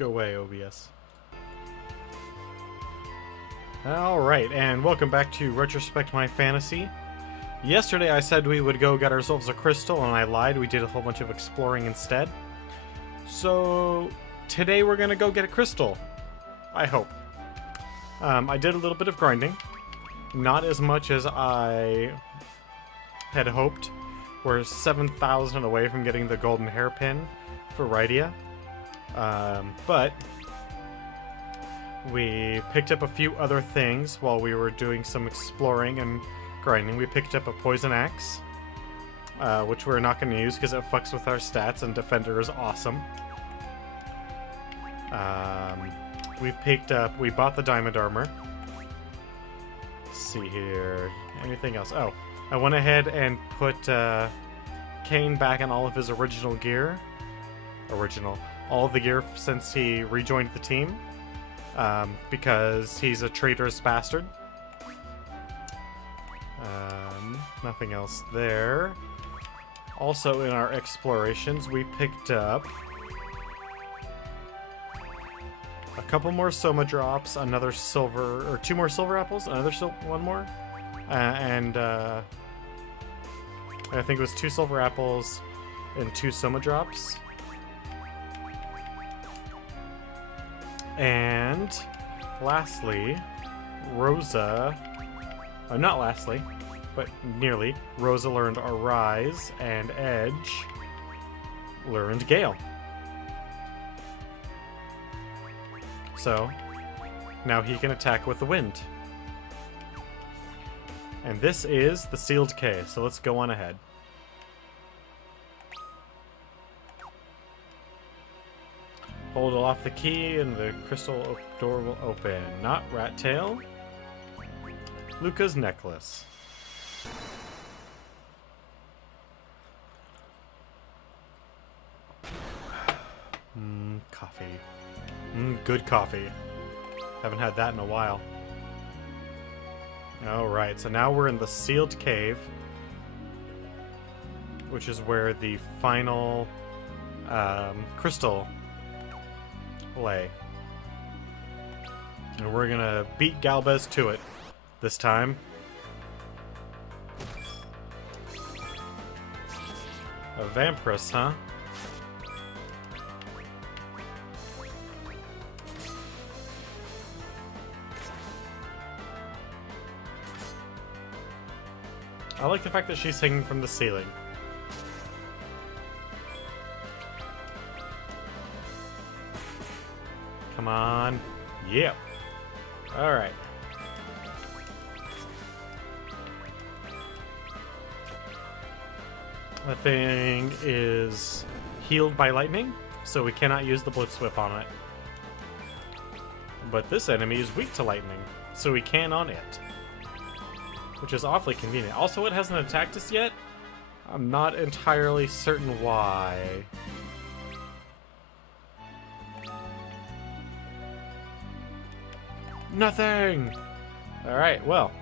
Go away, OBS. Alright, and welcome back to Retrospect My Fantasy. Yesterday I said we would go get ourselves a crystal, and I lied. We did a whole bunch of exploring instead. So today we're gonna go get a crystal. I hope. I did a little bit of grinding. Not as much as I had hoped. We're 7,000 away from getting the golden hairpin for Rydia. But we picked up a few other things while we were doing some exploring and grinding. We picked up a poison axe, which we're not going to use because it fucks with our stats, and defender is awesome. We bought the diamond armor. Let's see here. Anything else? Oh, I went ahead and put Kane back in all of his original gear. All of the gear since he rejoined the team. Because he's a traitorous bastard. Nothing else there. Also in our explorations, we picked up a couple more Soma drops, another silver, or 2 more silver apples, one more, and I think it was 2 silver apples and 2 Soma drops. And lastly, Rosa, not lastly, but nearly, Rosa learned Arise, and Edge learned Gale. So, now he can attack with the wind. And this is the sealed cave, so let's go on ahead. Hold off the key and the crystal door will open. Not rat tail. Luca's necklace. Coffee. Good coffee. Haven't had that in a while. Alright, so now we're in the sealed cave, which is where the final crystal lay. And we're gonna beat Galvez to it this time. A Vampirus, huh? I like the fact that she's hanging from the ceiling. Come on. Yep. Alright. That thing is healed by lightning, so we cannot use the Blitz Whip on it. But this enemy is weak to lightning, so we can on it. Which is awfully convenient. Also, it hasn't attacked us yet. I'm not entirely certain why. Nothing! Alright, well,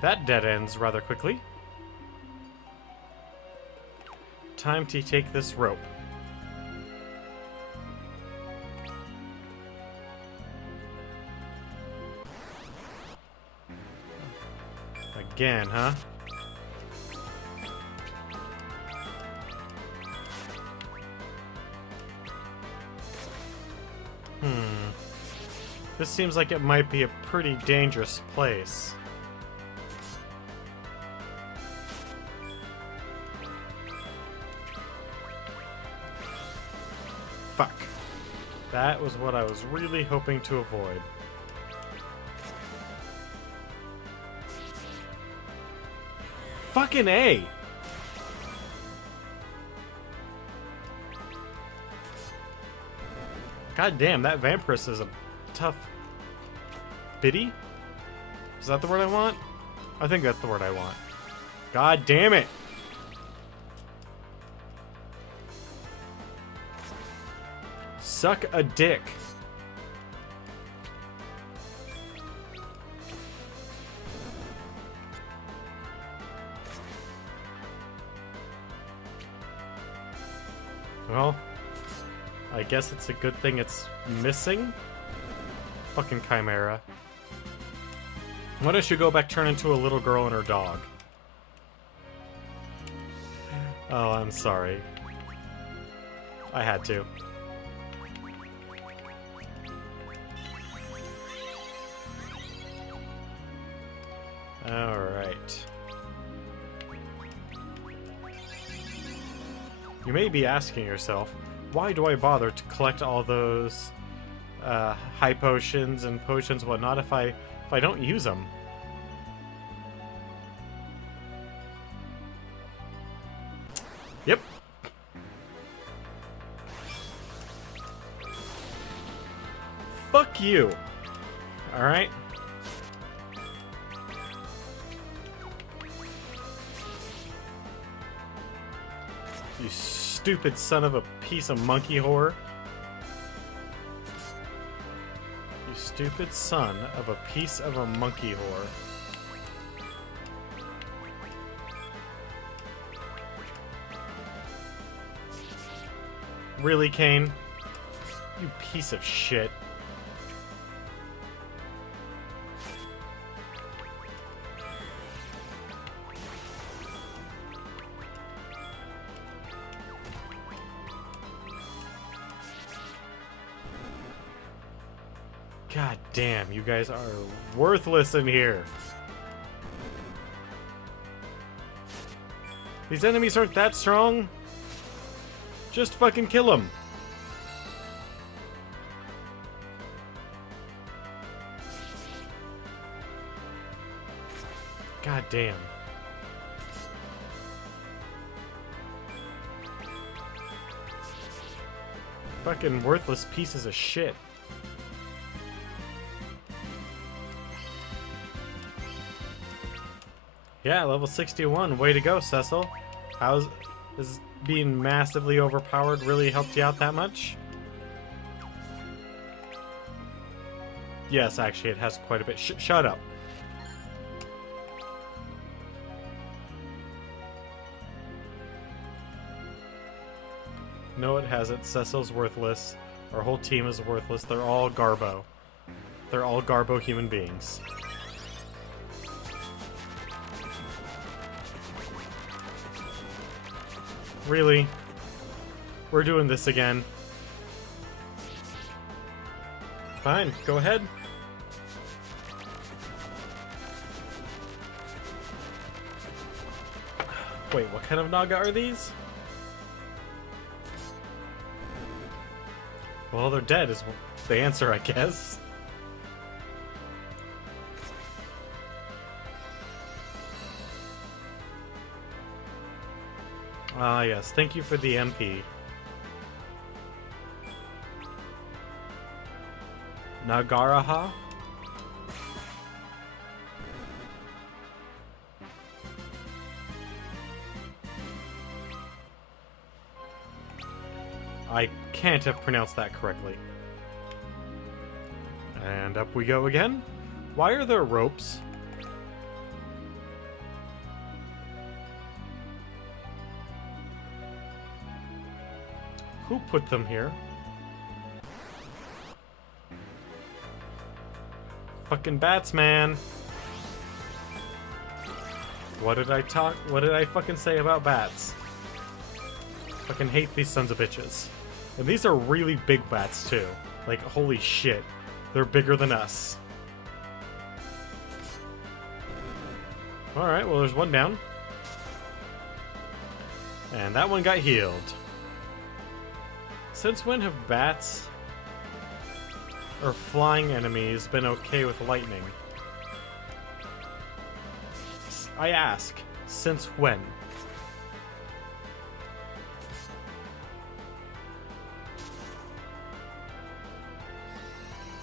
that dead ends rather quickly. Time to take this rope. Again, huh? This seems like it might be a pretty dangerous place. Fuck. That was what I was really hoping to avoid. Fucking A! God damn, that Vampirus is a tough biddy? Is that the word I want? I think that's the word I want. God damn it! Suck a dick. Well, I guess it's a good thing it's missing. Fucking Chimera. Why don't you go back, turn into a little girl and her dog? Oh, I'm sorry. I had to. Alright. You may be asking yourself, why do I bother to collect all those high potions and potions and whatnot if I don't use them? Yep. Fuck you. Alright. You stupid son of a piece of monkey whore. You stupid son of a piece of a monkey whore. Really, Kane? You piece of shit. God damn, you guys are worthless in here. These enemies aren't that strong. Just fucking kill them. God damn. Fucking worthless pieces of shit. Yeah, level 61. Way to go, Cecil. Is being massively overpowered really helped you out that much? Yes, actually, it has quite a bit. Shut up. No, it hasn't. Cecil's worthless. Our whole team is worthless. They're all Garbo. They're all Garbo human beings. Really? We're doing this again. Fine, go ahead. Wait, what kind of Naga are these? Well, they're dead is the answer, I guess. Ah, yes. Thank you for the MP. Nagaraha? I can't have pronounced that correctly. And up we go again. Why are there ropes? Who put them here? Fucking bats, man. What did I fucking say about bats? Fucking hate these sons of bitches. And these are really big bats too. Like, holy shit. They're bigger than us. Alright, well there's one down. And that one got healed. Since when have bats or flying enemies been okay with lightning? I ask, since when?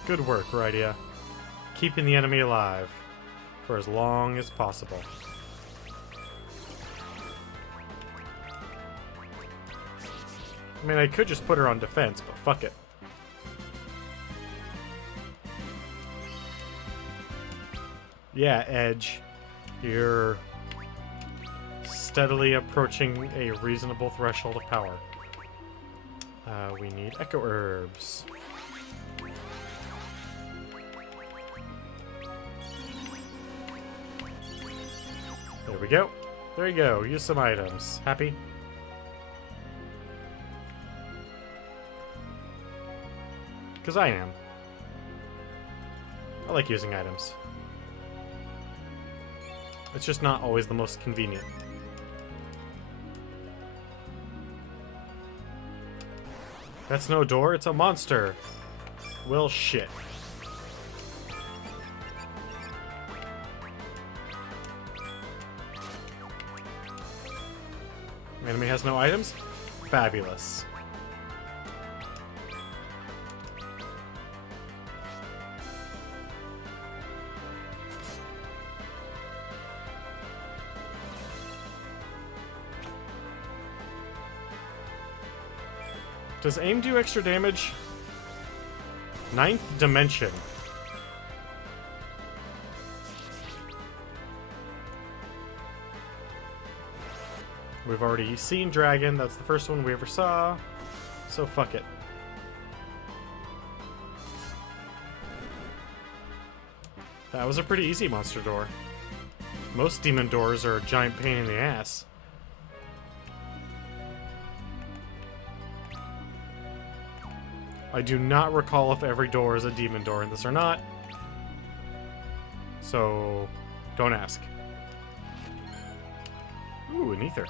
Good work, Rydia. Keeping the enemy alive for as long as possible. I mean, I could just put her on defense, but fuck it. Yeah, Edge. You're steadily approaching a reasonable threshold of power. We need echo herbs. There we go. There you go. Use some items. Happy? Because I am. I like using items. It's just not always the most convenient. That's no door, it's a monster. Well, shit. Enemy has no items? Fabulous. Does aim do extra damage? 9th dimension. We've already seen dragon. That's the first one we ever saw. So fuck it. That was a pretty easy monster door. Most demon doors are a giant pain in the ass. I do not recall if every door is a demon door in this or not. So, don't ask. Ooh, an ether.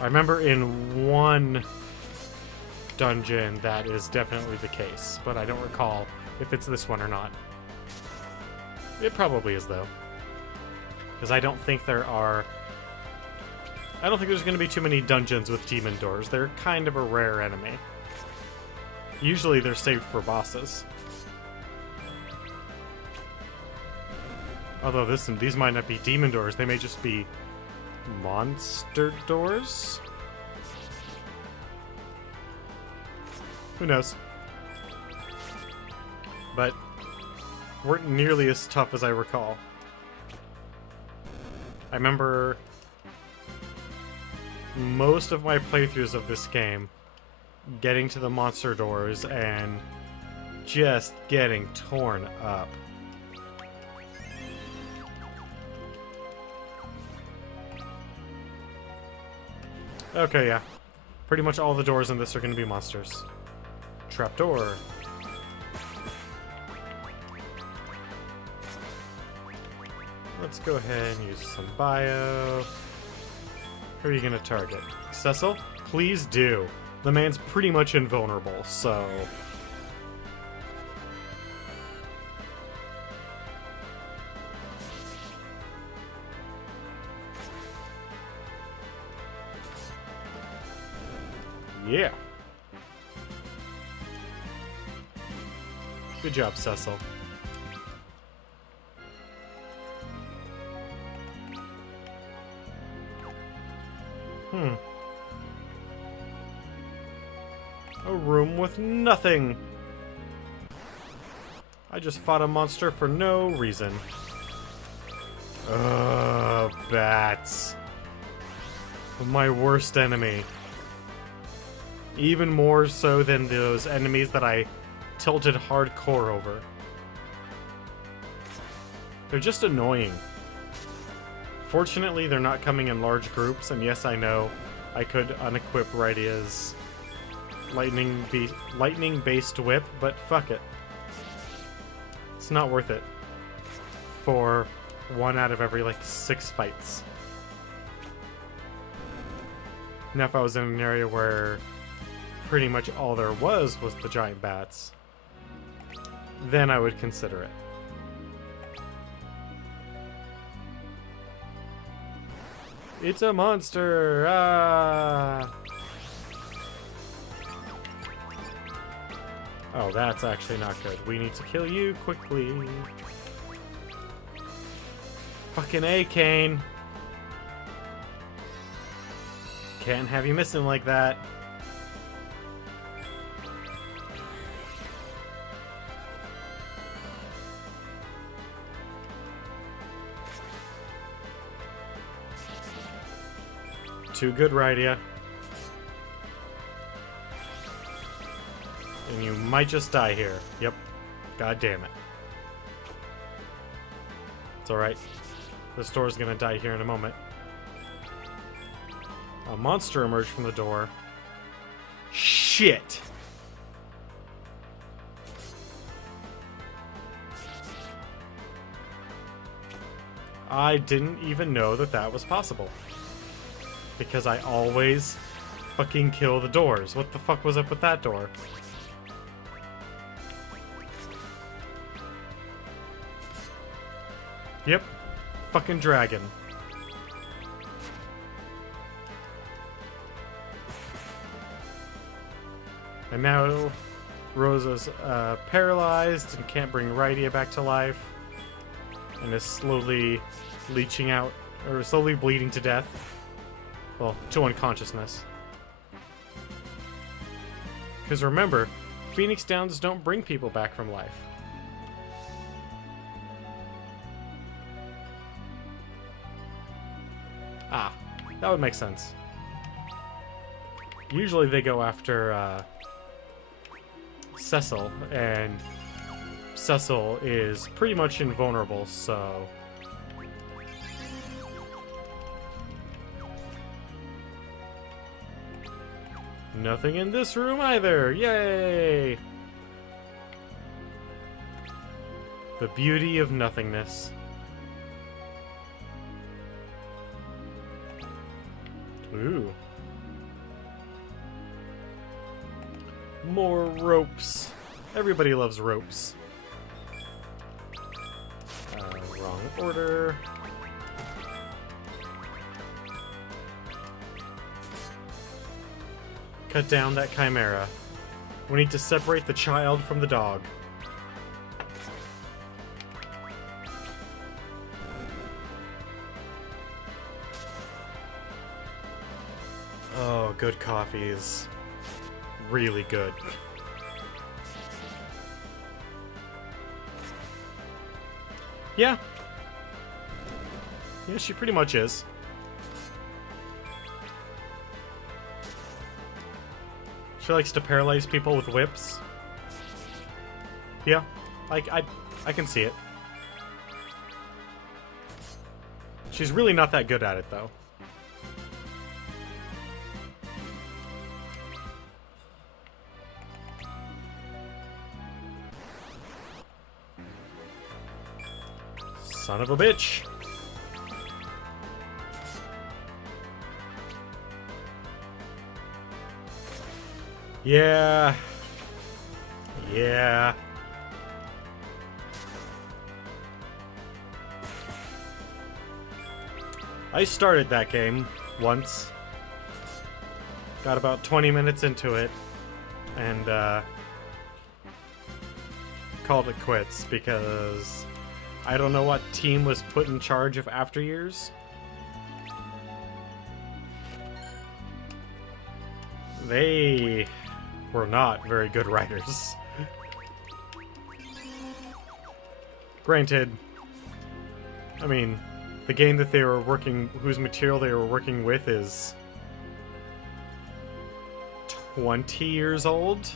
I remember in one dungeon that is definitely the case, but I don't recall if it's this one or not. It probably is, though. Because I don't think there's going to be too many dungeons with demon doors. They're kind of a rare enemy. Usually they're saved for bosses. Although these might not be demon doors, they may just be monster doors? Who knows? But weren't nearly as tough as I recall. I remember most of my playthroughs of this game getting to the monster doors and just getting torn up. Okay, yeah. Pretty much all the doors in this are going to be monsters. Trapdoor. Let's go ahead and use some bio. Who are you going to target? Cecil? Please do. The man's pretty much invulnerable, so... yeah. Good job, Cecil. A room with nothing. I just fought a monster for no reason. Ugh, bats. My worst enemy. Even more so than those enemies that I tilted hardcore over. They're just annoying. Fortunately, they're not coming in large groups, and yes, I know I could unequip Rydia's lightning-based whip, but fuck it. It's not worth it for 1 out of every, like, 6 fights. Now, if I was in an area where pretty much all there was the giant bats, then I would consider it. It's a monster! Ah! Oh, that's actually not good. We need to kill you quickly. Fucking A, Kane! Can't have you missing like that. too good, Rydia. And you might just die here. Yep. God damn it. It's alright. This door's gonna die here in a moment. A monster emerged from the door. Shit! I didn't even know that that was possible. Because I always fucking kill the doors. What the fuck was up with that door? Yep. Fucking dragon. And now Rosa's paralyzed and can't bring Rydia back to life. And is slowly leaching out, or slowly bleeding to death. Well, to unconsciousness. Because remember, Phoenix Downs don't bring people back from life. Ah, that would make sense. Usually they go after Cecil, and Cecil is pretty much invulnerable, so... Nothing in this room either! Yay! The beauty of nothingness. Ooh. More ropes. Everybody loves ropes. Wrong order. Cut down that chimera. We need to separate the child from the dog. Oh, good coffee is really good. Yeah. Yeah, she pretty much is. She likes to paralyze people with whips. Yeah, I can see it. She's really not that good at it, though. Son of a bitch. Yeah. Yeah. I started that game once. Got about 20 minutes into it. And, called it quits because I don't know what team was put in charge of After Years. They were not very good writers. Granted, I mean, the game that they were working, whose material they were working with is 20 years old?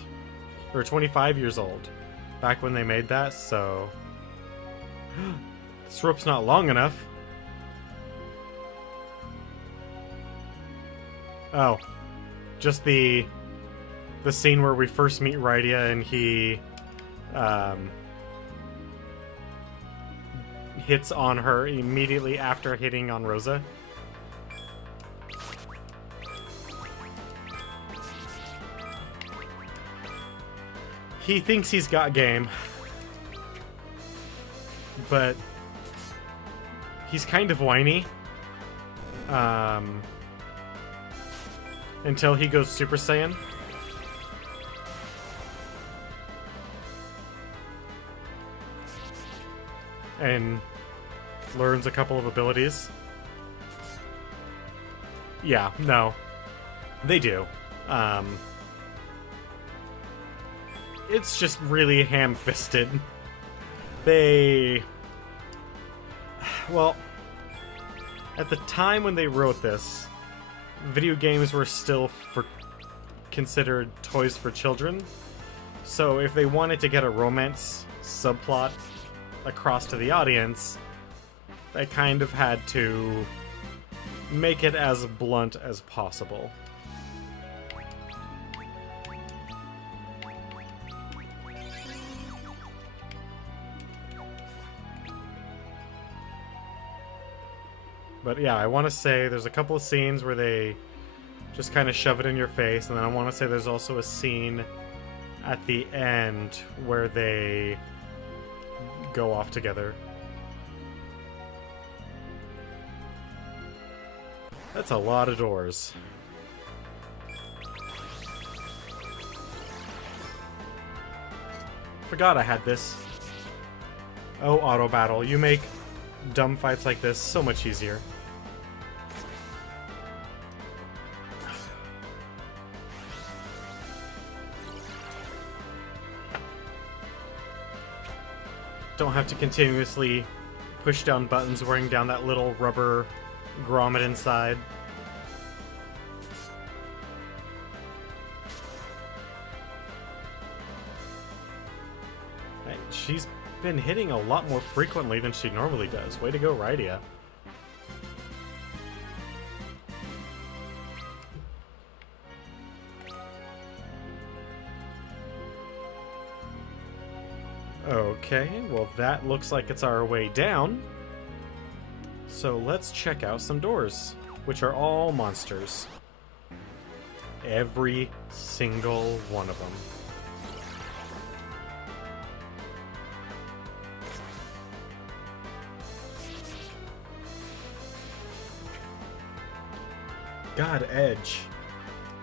Or 25 years old. Back when they made that, so... This rope's not long enough. Oh. Just the scene where we first meet Rydia and he hits on her immediately after hitting on Rosa. He thinks he's got game, but he's kind of whiny. Until he goes Super Saiyan. And learns a couple of abilities. Yeah, no. They do. It's just really ham-fisted. They... Well, at the time when they wrote this, video games were still considered toys for children. So if they wanted to get a romance subplot across to the audience, they kind of had to make it as blunt as possible. But yeah, I want to say there's a couple of scenes where they just kind of shove it in your face, and then I want to say there's also a scene at the end where they go off together. That's a lot of doors. Forgot I had this. Oh, auto battle. You make dumb fights like this so much easier. Don't have to continuously push down buttons wearing down that little rubber grommet inside. She's been hitting a lot more frequently than she normally does. Way to go, Rydia. Okay, well that looks like it's our way down. So let's check out some doors, which are all monsters. Every single one of them. God, Edge.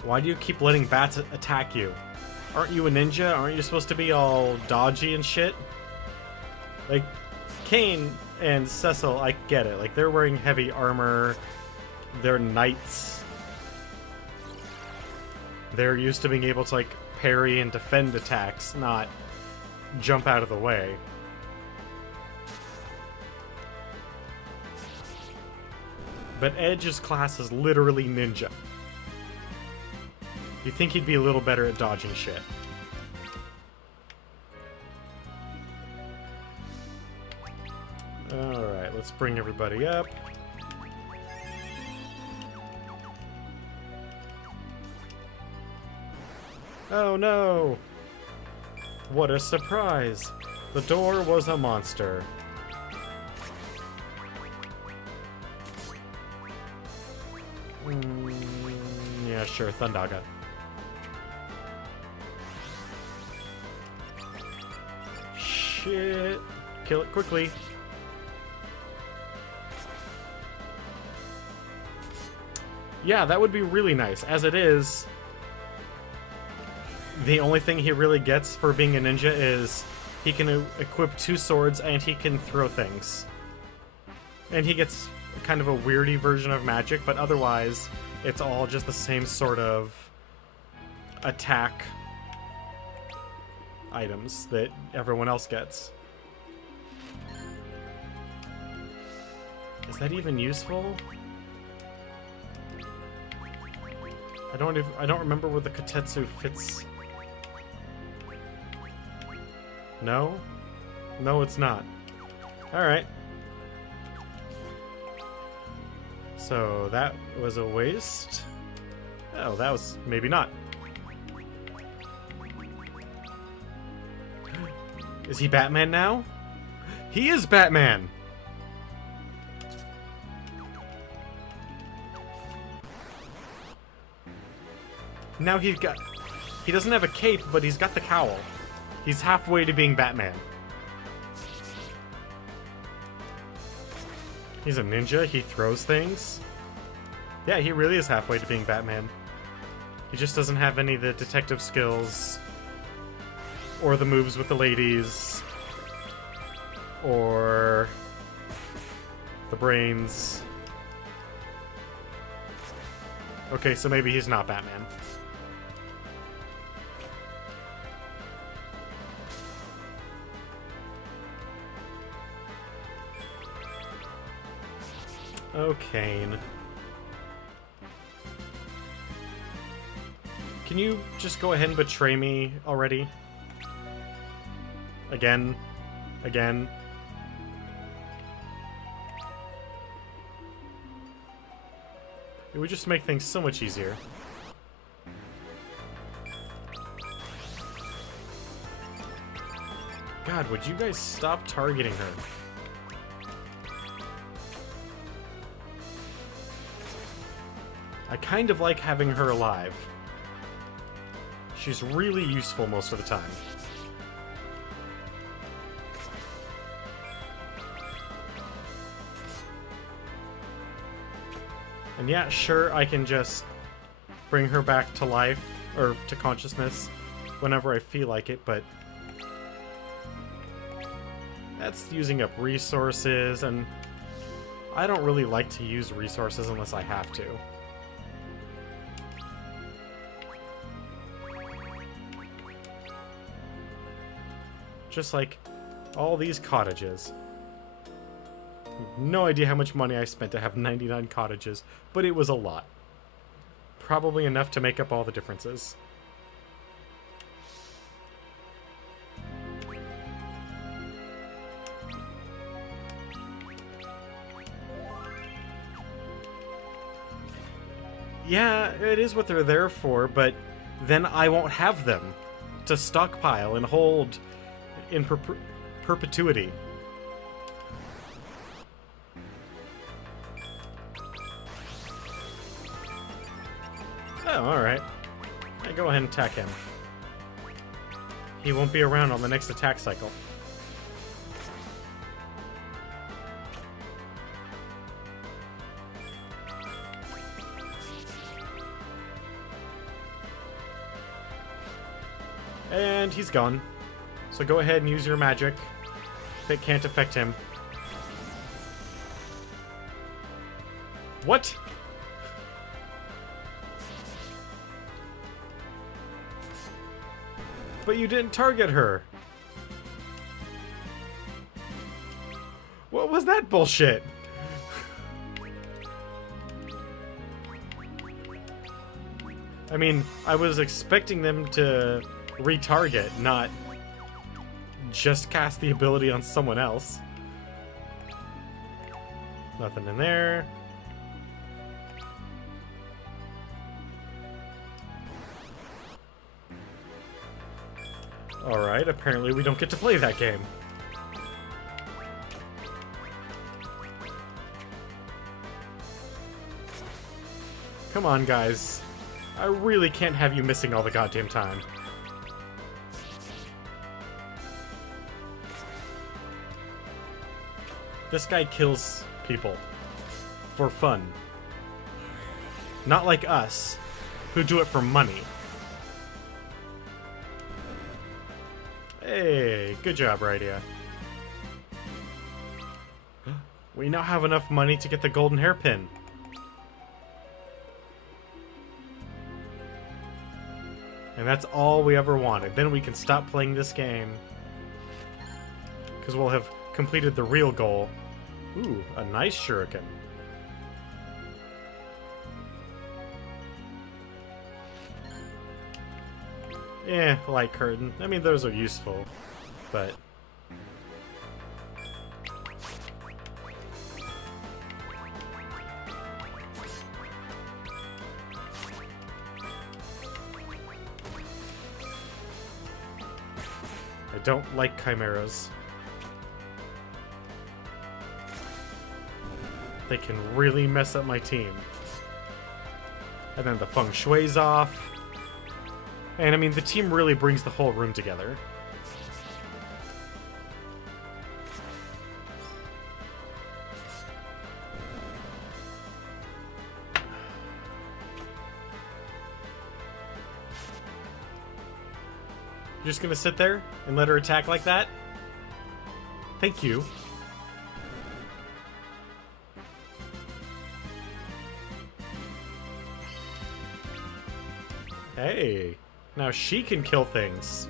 Why do you keep letting bats attack you? Aren't you a ninja? Aren't you supposed to be all dodgy and shit? Like, Kane and Cecil, I get it. Like, they're wearing heavy armor. They're knights. They're used to being able to, like, parry and defend attacks, not jump out of the way. But Edge's class is literally ninja. You'd think he'd be a little better at dodging shit. Alright, let's bring everybody up. Oh no! What a surprise! The door was a monster. Yeah, sure, Thundaga. Shit! Kill it quickly. Yeah, that would be really nice. As it is, the only thing he really gets for being a ninja is he can equip 2 swords and he can throw things. And he gets kind of a weirdy version of magic, but otherwise it's all just the same sort of attack items that everyone else gets. Is that even useful? I don't remember where the Kotetsu fits. No? No, it's not. Alright. So that was a waste. Oh, that was maybe not. Is he Batman now? He is Batman! Now he doesn't have a cape, but he's got the cowl. He's halfway to being Batman. He's a ninja, he throws things. Yeah, he really is halfway to being Batman. He just doesn't have any of the detective skills, or the moves with the ladies, or the brains. Okay, so maybe he's not Batman. Oh, Kane. Can you just go ahead and betray me already? Again. Again. It would just make things so much easier. God, would you guys stop targeting her? I kind of like having her alive. She's really useful most of the time. And yeah, sure, I can just bring her back to life, or to consciousness, whenever I feel like it, but that's using up resources, and I don't really like to use resources unless I have to. Just like all these cottages. No idea how much money I spent to have 99 cottages, but it was a lot. Probably enough to make up all the differences. Yeah, it is what they're there for, but then I won't have them to stockpile and hold in perpetuity. Oh, alright. Yeah, go ahead and attack him. He won't be around on the next attack cycle. And he's gone. So go ahead and use your magic. It can't affect him. What? But you didn't target her. What was that bullshit? I mean, I was expecting them to retarget, not just cast the ability on someone else. Nothing in there. Alright, apparently we don't get to play that game. Come on, guys. I really can't have you missing all the goddamn time. This guy kills people for fun. Not like us, who do it for money. Hey, good job, Rydia. We now have enough money to get the golden hairpin. And that's all we ever wanted. Then we can stop playing this game. Because we'll have completed the real goal. Ooh, a nice shuriken. Light curtain. I mean, those are useful, but... I don't like chimeras. They can really mess up my team. And then the feng shui's off. And I mean, the team really brings the whole room together. You're just gonna sit there and let her attack like that? Thank you. Hey, now she can kill things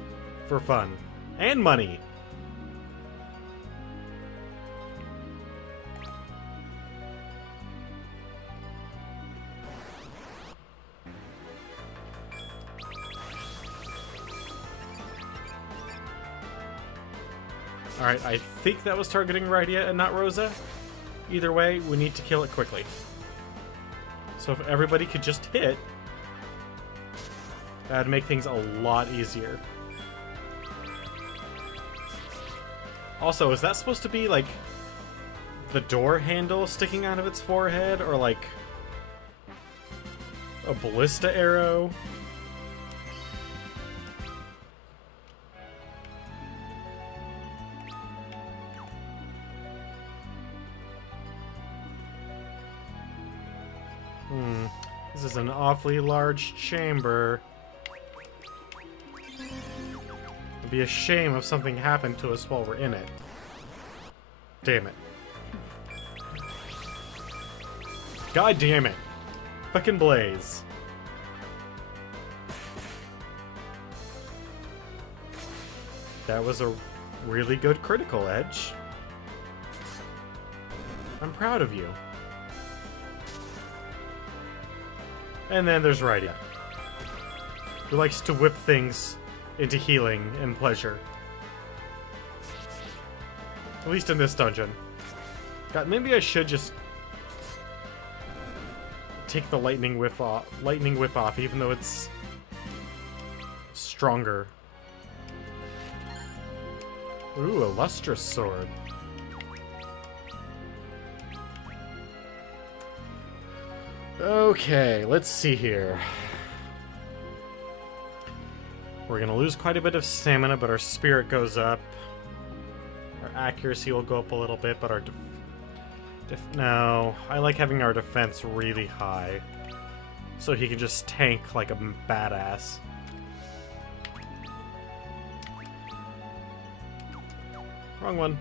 for fun and money. Alright, I think that was targeting Rydia and not Rosa. Either way, we need to kill it quickly. So if everybody could just hit, that'd make things a lot easier. Also, is that supposed to be, like, the door handle sticking out of its forehead? Or, like, a ballista arrow? This is an awfully large chamber. It'd be a shame if something happened to us while we're in it. Damn it. God damn it. Fucking Blaze. That was a really good critical edge. I'm proud of you. And then there's Rydia, who likes to whip things into healing and pleasure. At least in this dungeon. God, maybe I should just take the lightning whip off, even though it's stronger. Ooh, a lustrous sword. Okay, let's see here. We're gonna lose quite a bit of stamina, but our spirit goes up. Our accuracy will go up a little bit, but our no, I like having our defense really high, so he can just tank like a badass. Wrong one.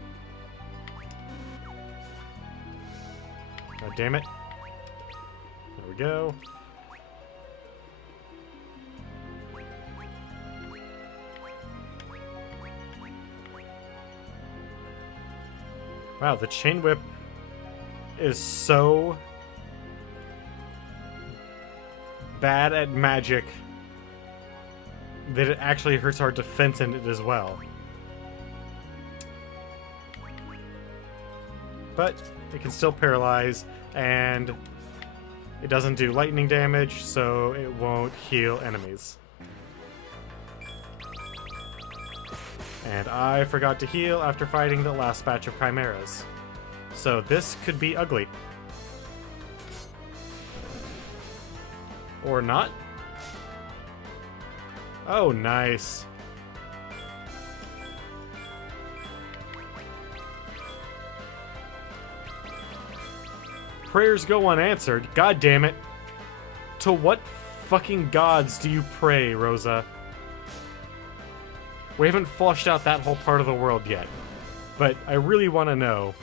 God damn it. There we go. Wow, the chain whip is so bad at magic that it actually hurts our defense in it as well. But it can still paralyze, and it doesn't do lightning damage, so it won't heal enemies. And I forgot to heal after fighting the last batch of chimeras. So this could be ugly. Or not. Oh, nice. Prayers go unanswered. God damn it. To what fucking gods do you pray, Rosa? We haven't flushed out that whole part of the world yet. But I really want to know.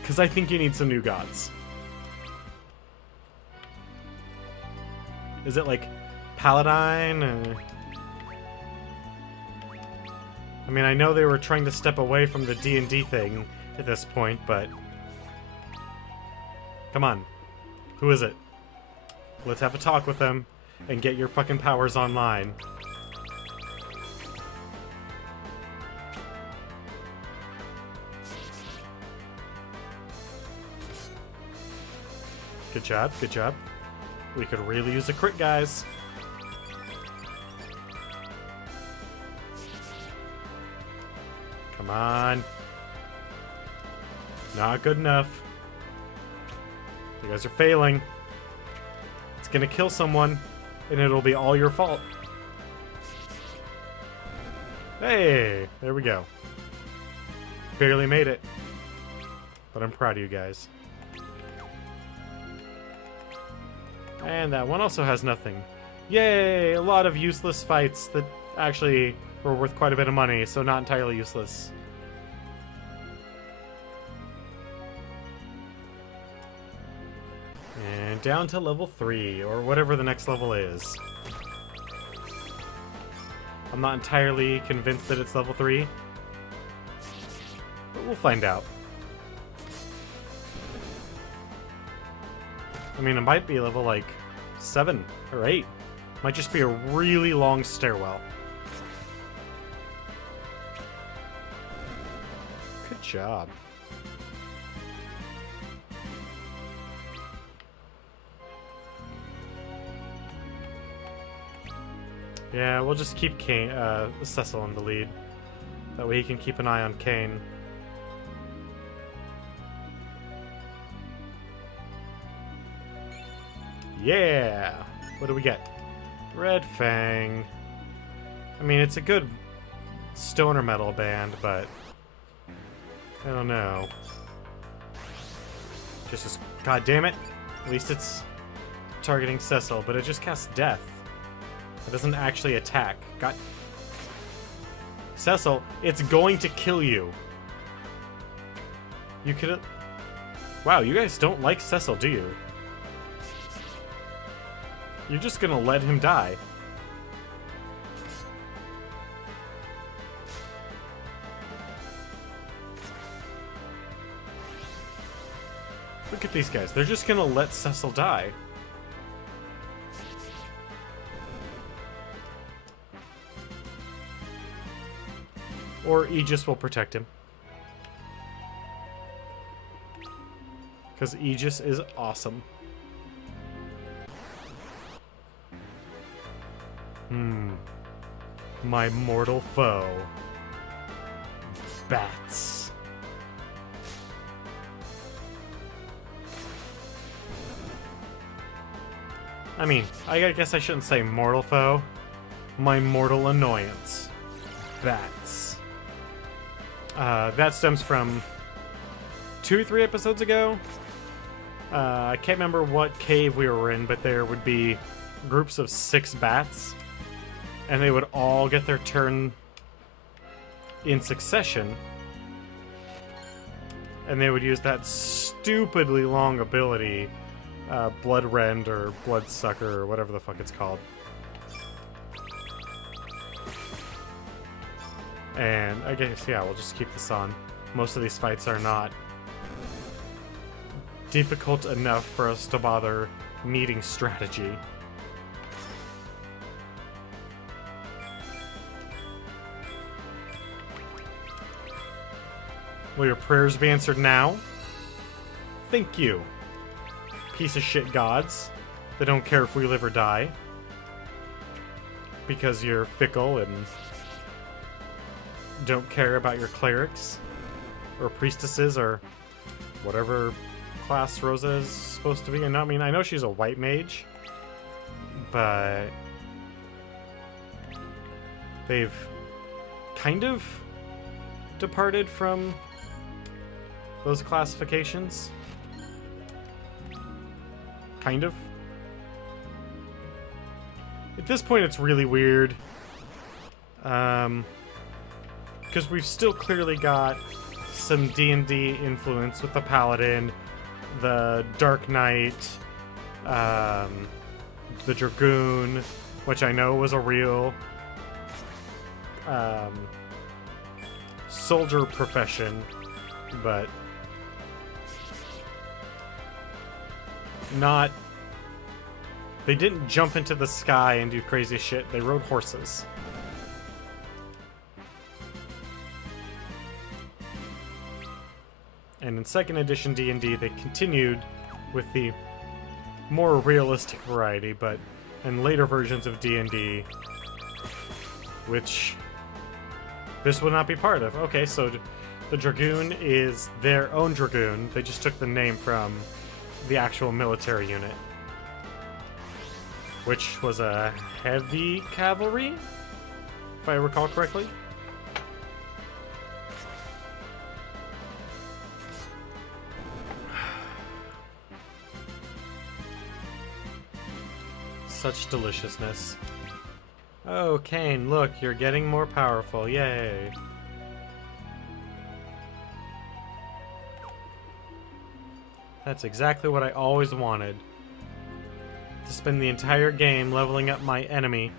Because I think you need some new gods. Is it like Paladine? I mean, I know they were trying to step away from the D&D thing at this point, but... Come on. Who is it? Let's have a talk with them and get your fucking powers online. Good job, good job. We could really use a crit, guys. Come on. Not good enough. You guys are failing. It's gonna kill someone, and it'll be all your fault. Hey, there we go. Barely made it. But I'm proud of you guys. And that one also has nothing. Yay! A lot of useless fights that actually were worth quite a bit of money, so not entirely useless. And down to level 3, or whatever the next level is. I'm not entirely convinced that it's level 3, but we'll find out. I mean, it might be level, like, 7 or 8. Might just be a really long stairwell. Good job. Yeah, we'll just keep Cecil in the lead. That way he can keep an eye on Kane. Yeah! What do we get? Red Fang. I mean, it's a good stoner metal band, but I don't know. Just as... God damn it! At least it's targeting Cecil, but it just casts Death. It doesn't actually attack. God... Cecil, it's going to kill you. You could... Wow, you guys don't like Cecil, do you? You're just gonna let him die. Look at these guys. They're just gonna let Cecil die. Or Aegis will protect him. Because Aegis is awesome. My mortal foe. Bats. I mean, I guess I shouldn't say mortal foe. My mortal annoyance. Bats. That stems from 2 or 3 episodes ago. I can't remember what cave we were in, but there would be groups of 6 bats, and they would all get their turn in succession, and they would use that stupidly long ability, Blood Rend or Blood Sucker or whatever the fuck it's called. And I guess, yeah, we'll just keep this on. Most of these fights are not difficult enough for us to bother needing strategy. Will your prayers be answered now? Thank you. Piece of shit gods that don't care if we live or die. Because you're fickle and don't care about your clerics or priestesses or whatever class Rosa is supposed to be. And I mean, I know she's a white mage, but they've kind of departed from those classifications. Kind of. At this point, it's really weird. Because we've still clearly got some D&D influence with the Paladin, the Dark Knight, the Dragoon, which I know was a real soldier profession, but not... They didn't jump into the sky and do crazy shit. They rode horses. And in 2nd edition D&D, they continued with the more realistic variety, but in later versions of D&D, which this would not be part of. Okay, so the Dragoon is their own Dragoon. They just took the name from the actual military unit, which was a heavy cavalry, if I recall correctly. Such deliciousness. Oh, Kane, look, you're getting more powerful. Yay. That's exactly what I always wanted. To spend the entire game leveling up my enemy.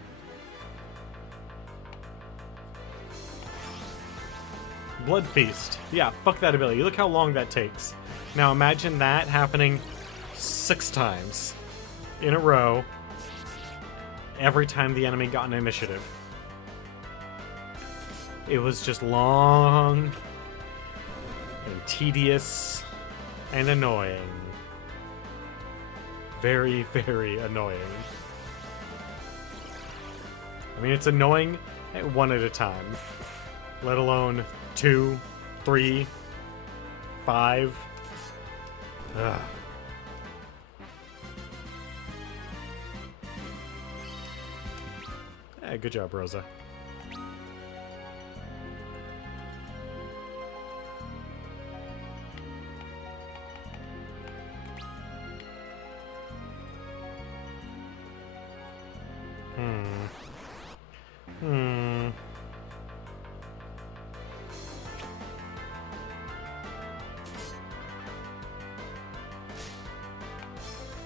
Blood Feast. Yeah, fuck that ability. Look how long that takes. Now imagine that happening 6 times in a row every time the enemy got an initiative. It was just long and tedious and annoying. Very, very annoying. I mean, it's annoying at one at a time, let alone 2, 3, 5. Ugh. Hey, good job, Rosa.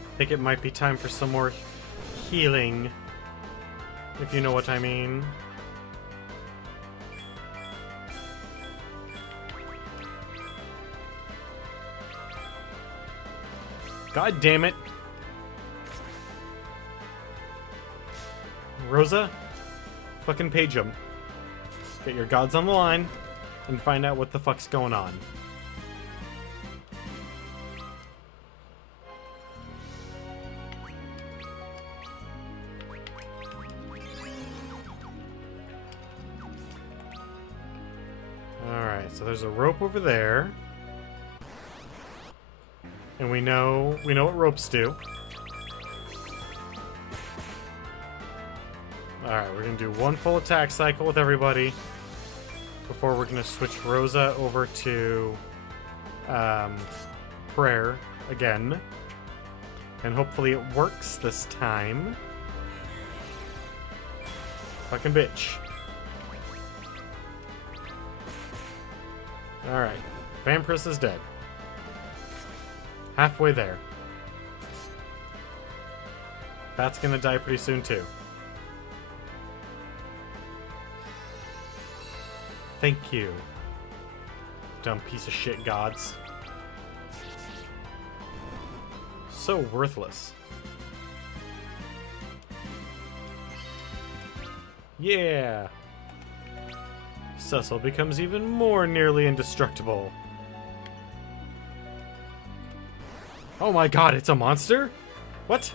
I think it might be time for some more healing, if you know what I mean. God damn it. Rosa, fucking page him. Get your gods on the line and find out what the fuck's going on. Alright, so there's a rope over there. And we know what ropes do. Alright, we're gonna do one full attack cycle with everybody before we're gonna switch Rosa over to prayer again. And hopefully it works this time. Fucking bitch. Alright, Vampirus is dead. Halfway there. That's gonna die pretty soon too. Thank you, dumb piece of shit gods. So worthless. Yeah! Cecil becomes even more nearly indestructible. Oh my god, it's a monster? What?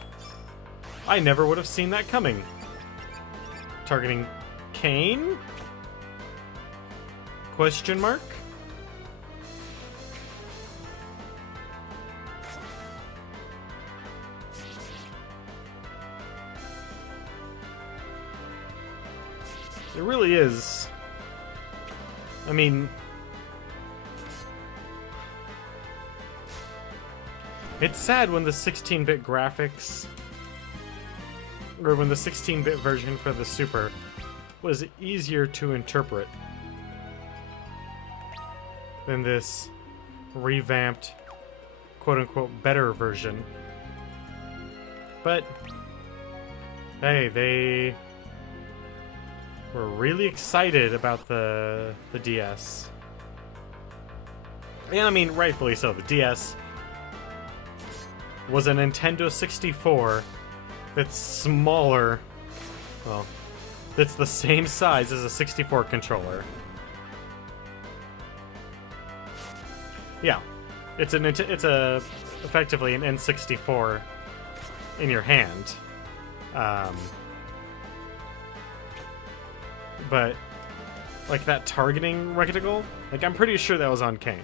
I never would have seen that coming. Targeting Cain? Question mark? It really is. I mean, it's sad when the 16-bit graphics, or when the 16-bit version for the Super was easier to interpret than this revamped, quote-unquote, better version. But, hey, they were really excited about the DS. And I mean, rightfully so. The DS was a Nintendo 64 that's smaller, well, that's the same size as a 64 controller. Yeah, it's effectively an N64 in your hand. But like that targeting reticle, like I'm pretty sure that was on Cain.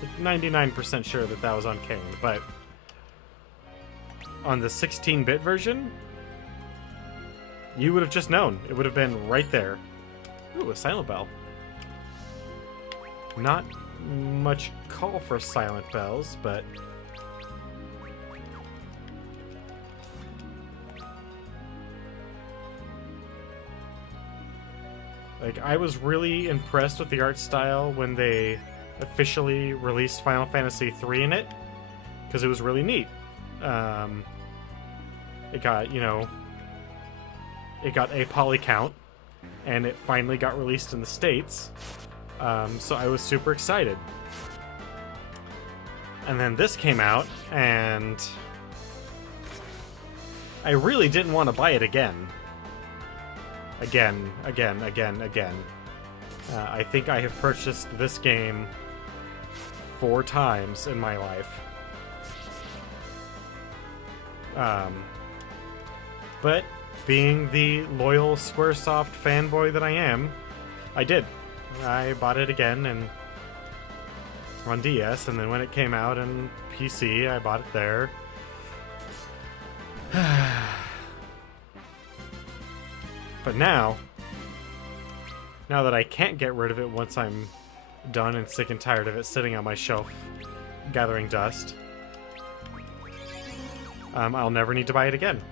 Like 99% sure that was on Cain, but on the 16-bit version, you would have just known. It would have been right there. Ooh, a silent bell. Not much call for silent bells, but like I was really impressed with the art style when they officially released Final Fantasy III in it, because it was really neat. It got, it got a poly count, and it finally got released in the States. So I was super excited. And then this came out, and I really didn't want to buy it again. Again. I think I have purchased this game 4 times in my life. But being the loyal Squaresoft fanboy that I am, I did. I bought it again and on DS, and then when it came out on PC, I bought it there. But now that I can't get rid of it once I'm done and sick and tired of it sitting on my shelf gathering dust, I'll never need to buy it again.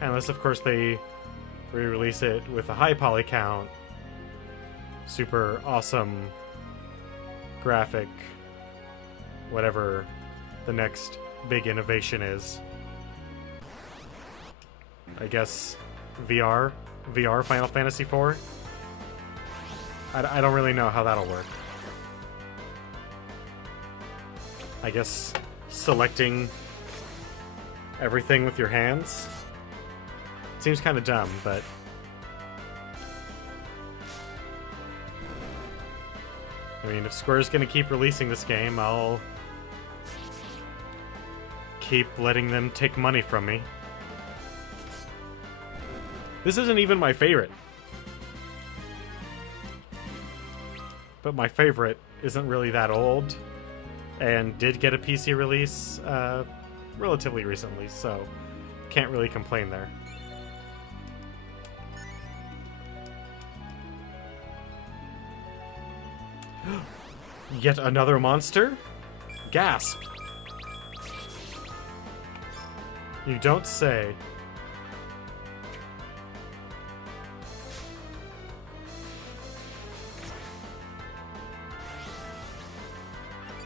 Unless, of course, they re-release it with a high poly count, super awesome graphic, whatever the next big innovation is. I guess VR Final Fantasy IV? I don't really know how that'll work. I guess selecting everything with your hands seems kind of dumb, but I mean, if Square's gonna keep releasing this game, I'll keep letting them take money from me. This isn't even my favorite. But my favorite isn't really that old, and did get a PC release relatively recently, so can't really complain there. Yet another monster? Gasp! You don't say.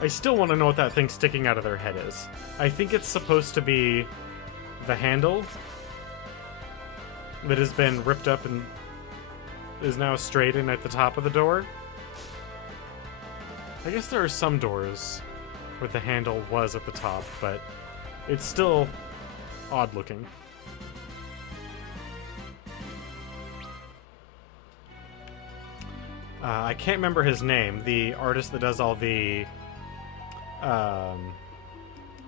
I still want to know what that thing sticking out of their head is. I think it's supposed to be the handle that has been ripped up and is now straightened at the top of the door. I guess there are some doors where the handle was at the top, but it's still odd looking. I can't remember his name, the artist that does all the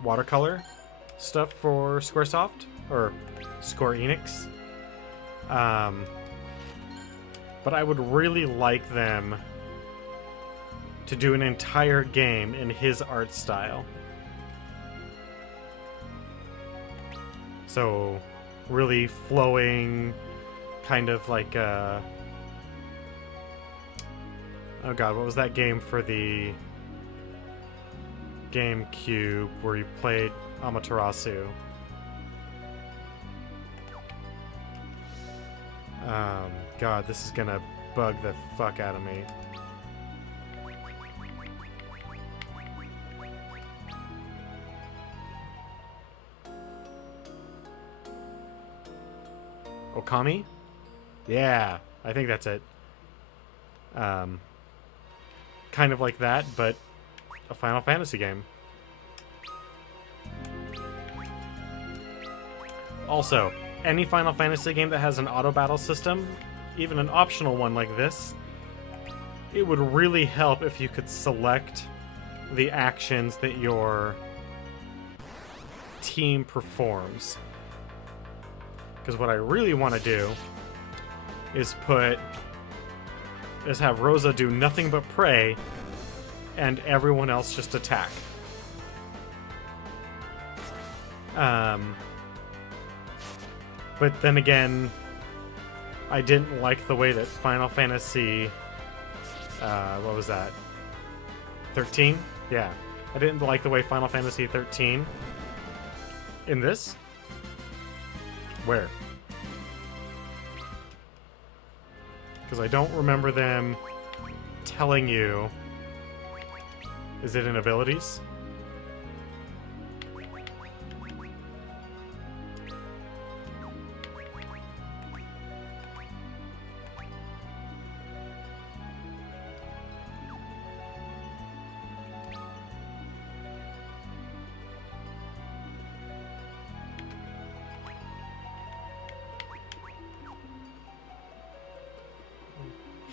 watercolor stuff for Squaresoft, or Square Enix. But I would really like them to do an entire game in his art style. So, really flowing, kind of like oh god, what was that game for the GameCube where you played Amaterasu? God, this is gonna bug the fuck out of me. Okami? Yeah, I think that's it. Kind of like that, but a Final Fantasy game. Also, any Final Fantasy game that has an auto battle system, even an optional one like this, it would really help if you could select the actions that your team performs. Because what I really want to do is have Rosa do nothing but pray and everyone else just attack. But then again, I didn't like the way that Final Fantasy, what was that? 13? Yeah. I didn't like the way Final Fantasy 13 in this. Where? Because I don't remember them telling you. Is it in abilities?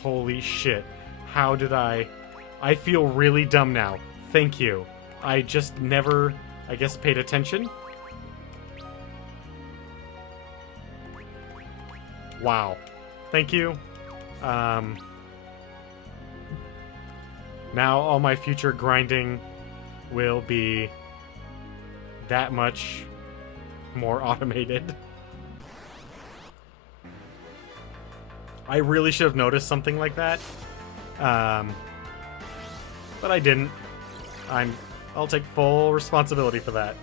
Holy shit. How did I feel really dumb now. Thank you. I just never, I guess, paid attention. Wow. Thank you. Now all my future grinding will be that much more automated. I really should have noticed something like that. But I didn't. I'll take full responsibility for that.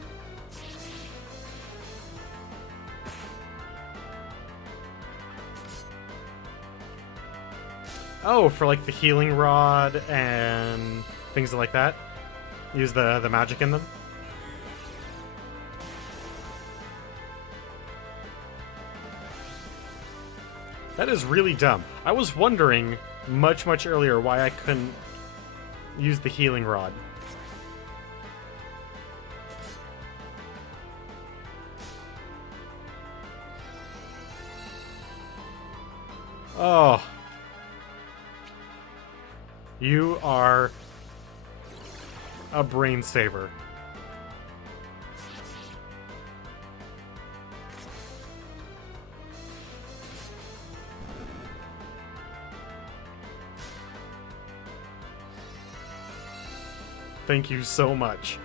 Oh, for like the healing rod and things like that. Use the magic in them. That is really dumb. I was wondering much earlier why I couldn't use the healing rod. Oh. You are a brain saver. Thank you so much.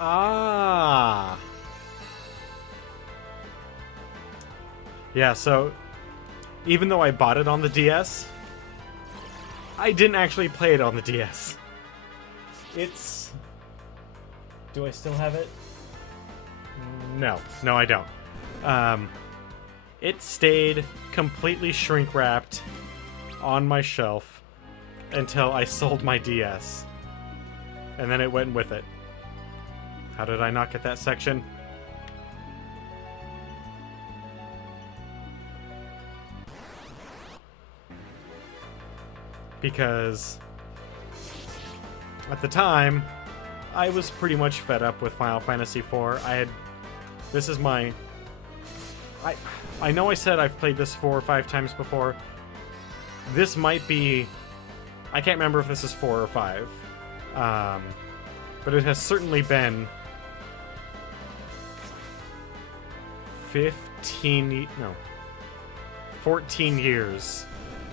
Ah. Yeah, so even though I bought it on the DS, I didn't actually play it on the DS. It's... Do I still have it? No. No, I don't. It stayed completely shrink-wrapped on my shelf until I sold my DS. And then it went with it. How did I not get that section? Because at the time, I was pretty much fed up with Final Fantasy IV. This is my... I know I said I've played this 4 or 5 times before. This might be... I can't remember if this is 4 or 5. But it has certainly been 14 years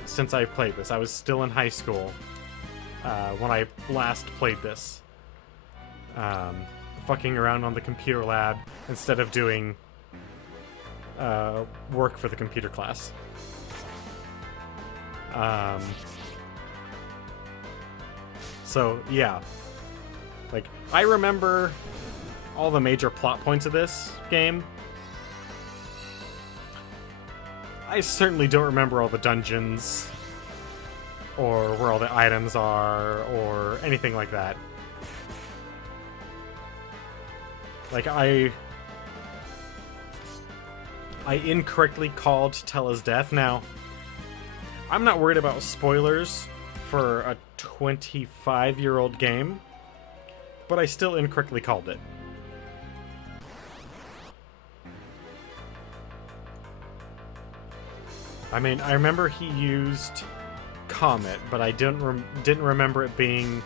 since I've played this. I was still in high school when I last played this. Fucking around on the computer lab instead of doing work for the computer class. So, yeah. Like, I remember all the major plot points of this game. I certainly don't remember all the dungeons, or where all the items are, or anything like that. Like, I incorrectly called Tella's death. Now, I'm not worried about spoilers for a 25-year-old game, but I still incorrectly called it. I mean, I remember he used Comet, but I didn't remember it being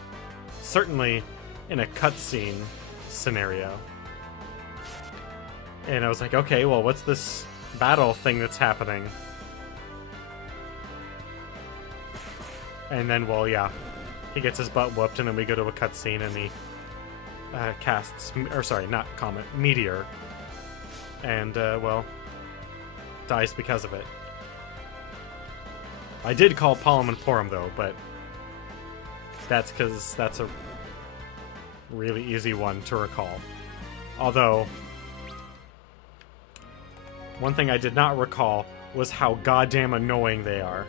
certainly in a cutscene scenario. And I was like, okay, well, what's this battle thing that's happening? And then, well, yeah, he gets his butt whooped, and then we go to a cutscene, and he casts, or sorry, not Comet, Meteor, and well, dies because of it. I did call Palom and Porum, though, but that's because that's a really easy one to recall. Although, one thing I did not recall was how goddamn annoying they are.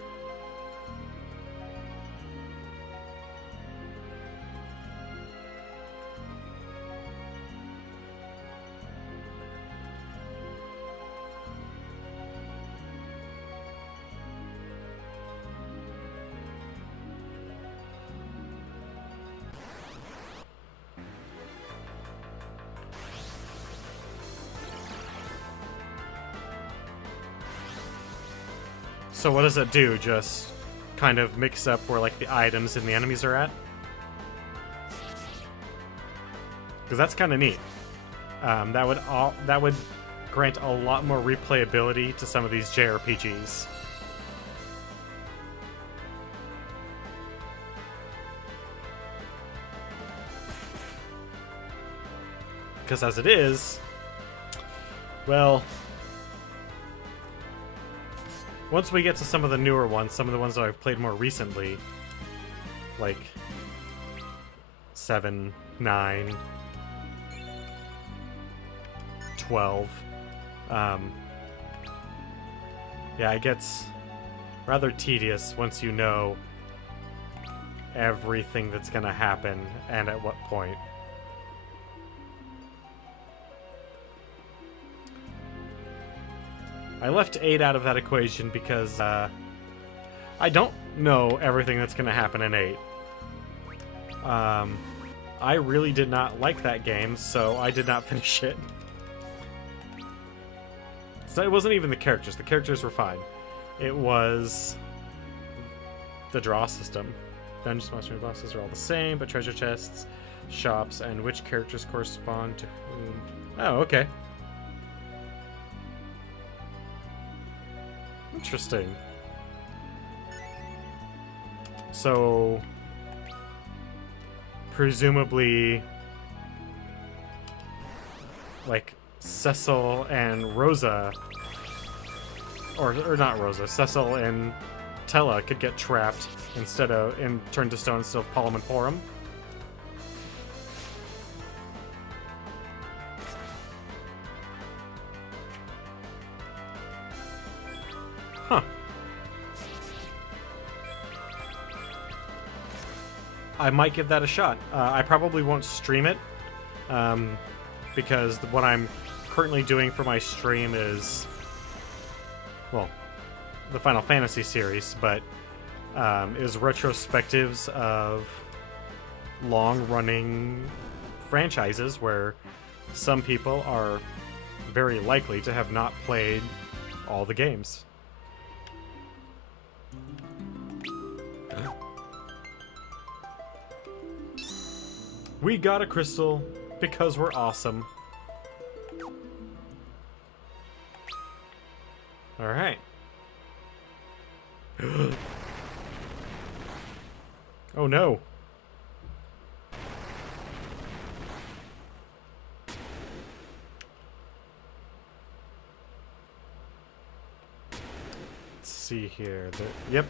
So what does it do? Just kind of mix up where like the items and the enemies are at? Because that's kind of neat. That would grant a lot more replayability to some of these JRPGs. Because as it is, well, once we get to some of the newer ones, some of the ones that I've played more recently, like 7, 9, 12, yeah, it gets rather tedious once you know everything that's gonna happen and at what point. I left 8 out of that equation because I don't know everything that's going to happen in 8. I really did not like that game, so I did not finish it. So it wasn't even the characters. The characters were fine. It was the draw system. Dungeons, monsters, and bosses are all the same, but treasure chests, shops, and which characters correspond to whom. Oh, okay. Interesting. So, presumably, like, Cecil and Rosa, or not Rosa, Cecil and Tella could get trapped instead of, and turned to stone instead of Palom and Porum. Huh. I might give that a shot. I probably won't stream it, because what I'm currently doing for my stream is, well, the Final Fantasy series, but is retrospectives of long-running franchises where some people are very likely to have not played all the games. We got a crystal because we're awesome. Alright. Oh no. Let's see here. Yep.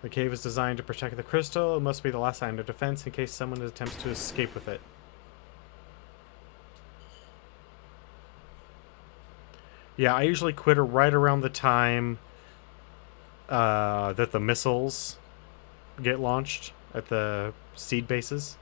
The cave is designed to protect the crystal. It must be the last line of defense in case someone attempts to escape with it. Yeah, I usually quit right around the time that the missiles get launched at the seed bases.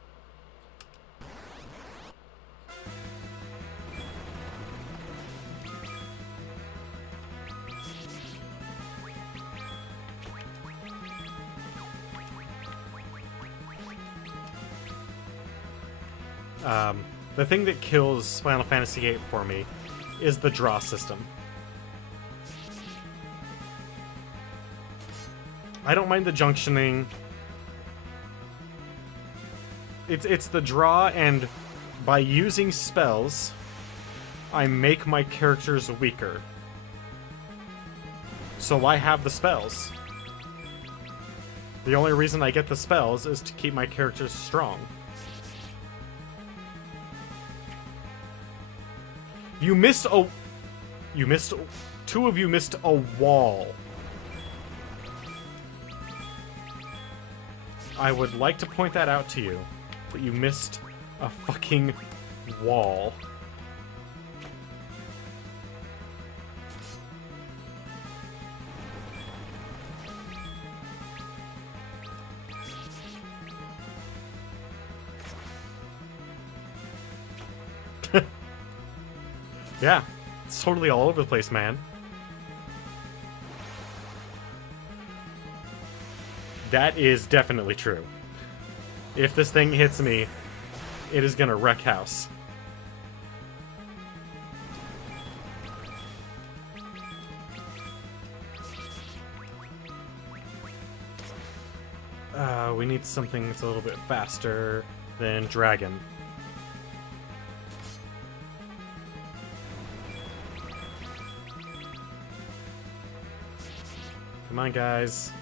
The thing that kills Final Fantasy VIII for me is the draw system. I don't mind the junctioning. It's the draw, and by using spells, I make my characters weaker. So I have the spells. The only reason I get the spells is to keep my characters strong. You missed a... You missed... Two of you missed a wall. I would like to point that out to you, but you missed a fucking wall. Yeah, it's totally all over the place, man. That is definitely true. If this thing hits me, it is gonna wreck house. We need something that's a little bit faster than Dragon. Come on, guys.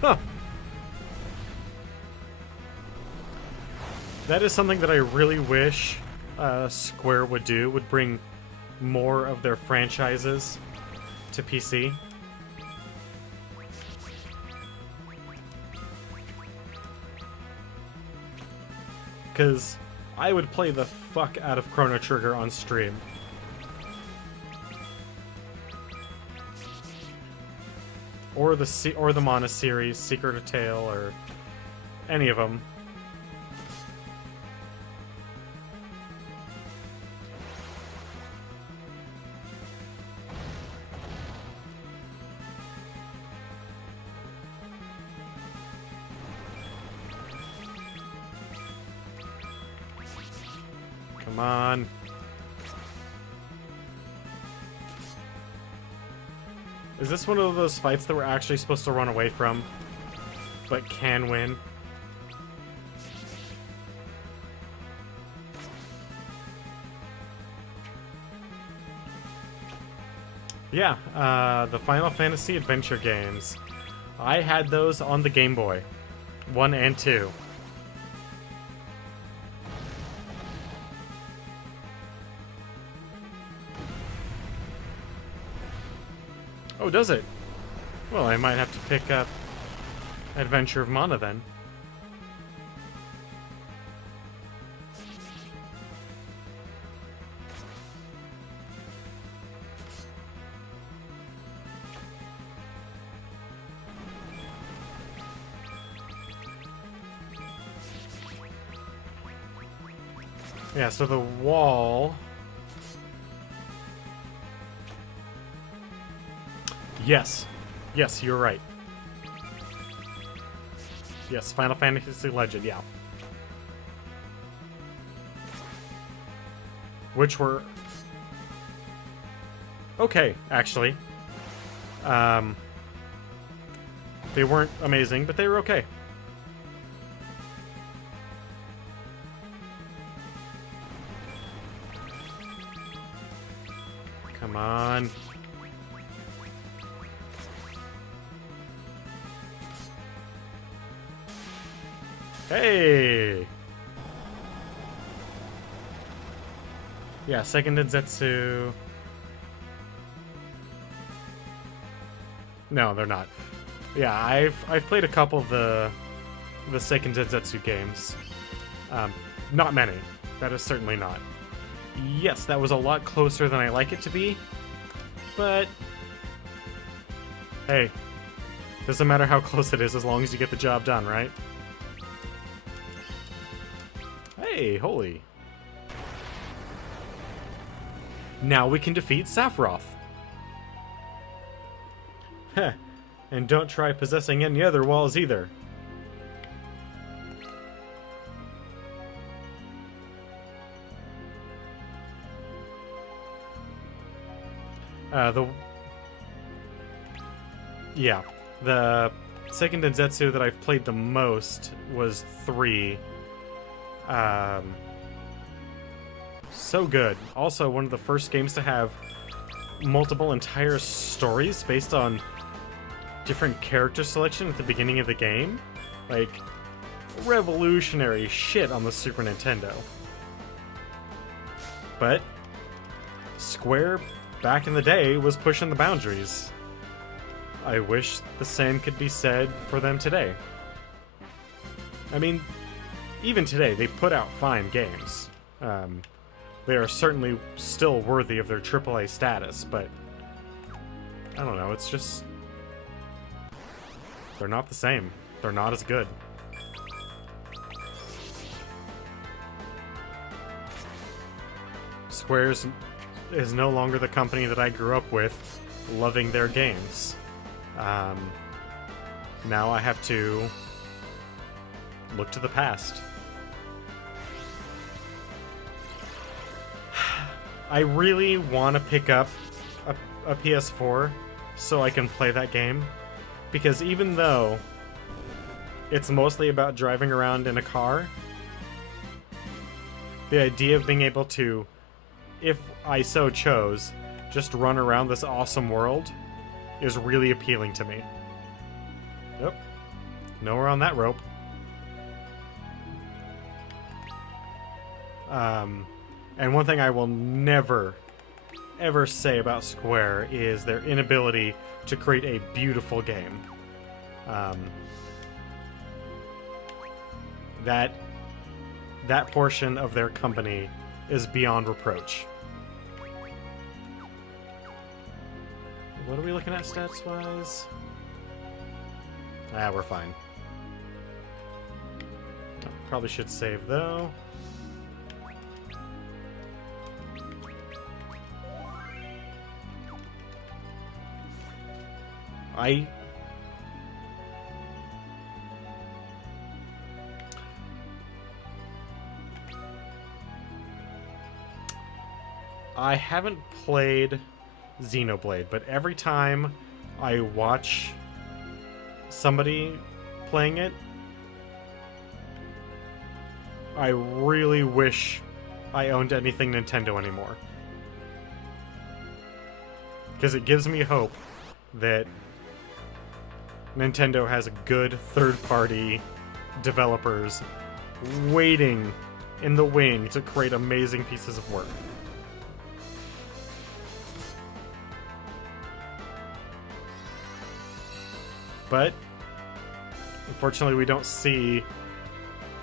Huh. That is something that I really wish Square would do, would bring more of their franchises to PC. Because I would play the fuck out of Chrono Trigger on stream. Or the Mana series, Secret of Tale, or any of them. Come on. Is this one of those fights that we're actually supposed to run away from, but can win? Yeah, the Final Fantasy Adventure games. I had those on the Game Boy. 1 and 2. Oh, does it? Well, I might have to pick up Adventure of Mana then. Yeah, so the wall... Yes. Yes, you're right. Yes, Final Fantasy Legend, yeah. Which were... okay, actually. They weren't amazing, but they were okay. Come on. Hey! Yeah, Second Densetsu. No, they're not. Yeah, I've played a couple of the Second Densetsu games. Not many. That is certainly not. Yes, that was a lot closer than I like it to be, but hey, doesn't matter how close it is as long as you get the job done, right? Hey, holy. Now we can defeat Sephiroth. Heh, and don't try possessing any other walls either. The second Densetsu that I've played the most was 3. So good. Also, one of the first games to have multiple entire stories based on different character selection at the beginning of the game. Like, revolutionary shit on the Super Nintendo. But Square, back in the day, was pushing the boundaries. I wish the same could be said for them today. I mean, even today, they put out fine games. They are certainly still worthy of their AAA status, but I don't know, it's just... they're not the same. They're not as good. Square's is no longer the company that I grew up with, loving their games. Now I have to look to the past. I really want to pick up a PS4 so I can play that game, because even though it's mostly about driving around in a car, the idea of being able to, if I so chose, just run around this awesome world is really appealing to me. Yep. Nowhere on that rope. And one thing I will never, ever say about Square is their inability to create a beautiful game. That portion of their company is beyond reproach. What are we looking at stats-wise? Ah, we're fine. Probably should save, though. I haven't played Xenoblade, but every time I watch somebody playing it, I really wish I owned anything Nintendo anymore. Because it gives me hope that Nintendo has good third-party developers waiting in the wing to create amazing pieces of work. But unfortunately, we don't see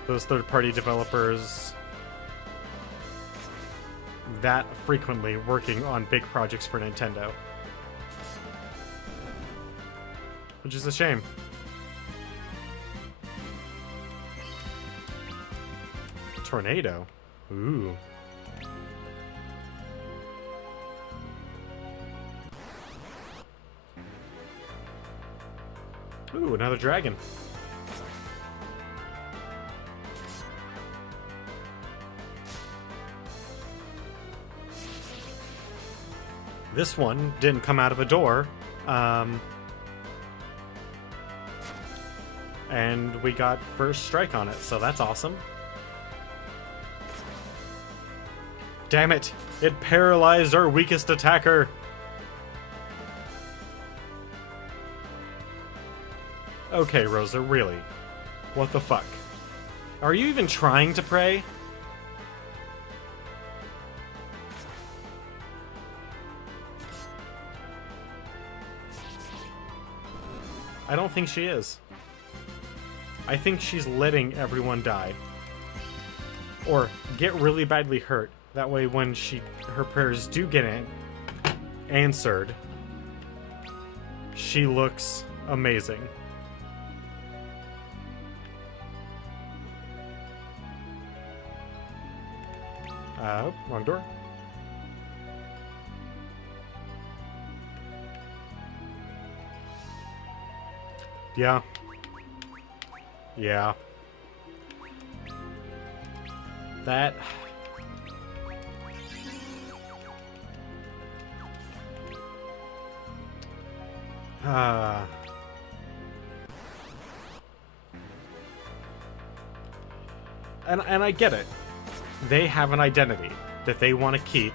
those third-party developers that frequently working on big projects for Nintendo. Which is a shame. Tornado? Ooh. Ooh, another dragon. This one didn't come out of a door. And we got first strike on it, so that's awesome. Damn it! It paralyzed our weakest attacker! Okay, Rosa, really? What the fuck? Are you even trying to pray? I don't think she is. I think she's letting everyone die. Or get really badly hurt. That way when her prayers do get answered, she looks amazing. Wrong door. Yeah. Yeah. That... And I get it. They have an identity that they want to keep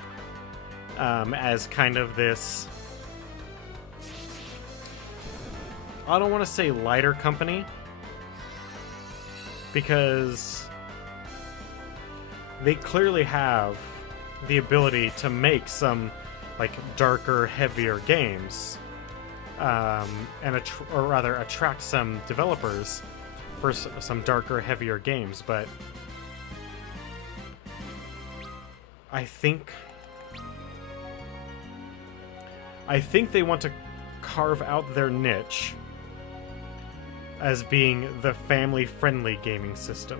as kind of this... I don't want to say lighter company, because they clearly have the ability to make some like darker, heavier games, and attract some developers for some darker, heavier games. But I think they want to carve out their niche as being the family-friendly gaming system.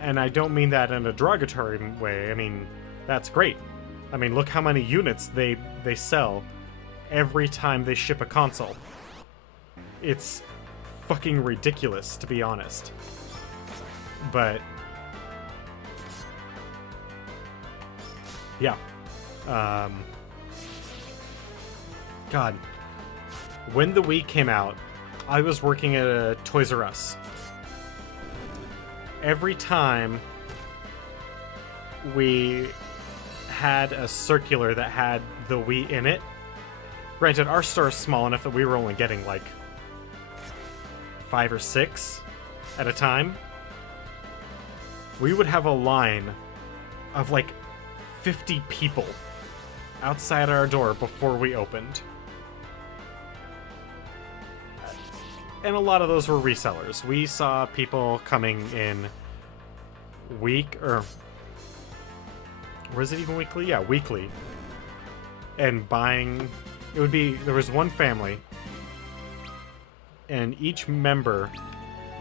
And I don't mean that in a derogatory way. I mean, that's great. I mean, look how many units they sell every time they ship a console. It's fucking ridiculous, to be honest. But yeah. God. When the Wii came out, I was working at a Toys R Us. Every time we had a circular that had the Wii in it, granted, our store is small enough that we were only getting like 5 or 6 at a time. We would have a line of like 50 people outside our door before we opened. And a lot of those were resellers. We saw people coming in was it even weekly? Yeah, weekly. And buying, there was one family, and each member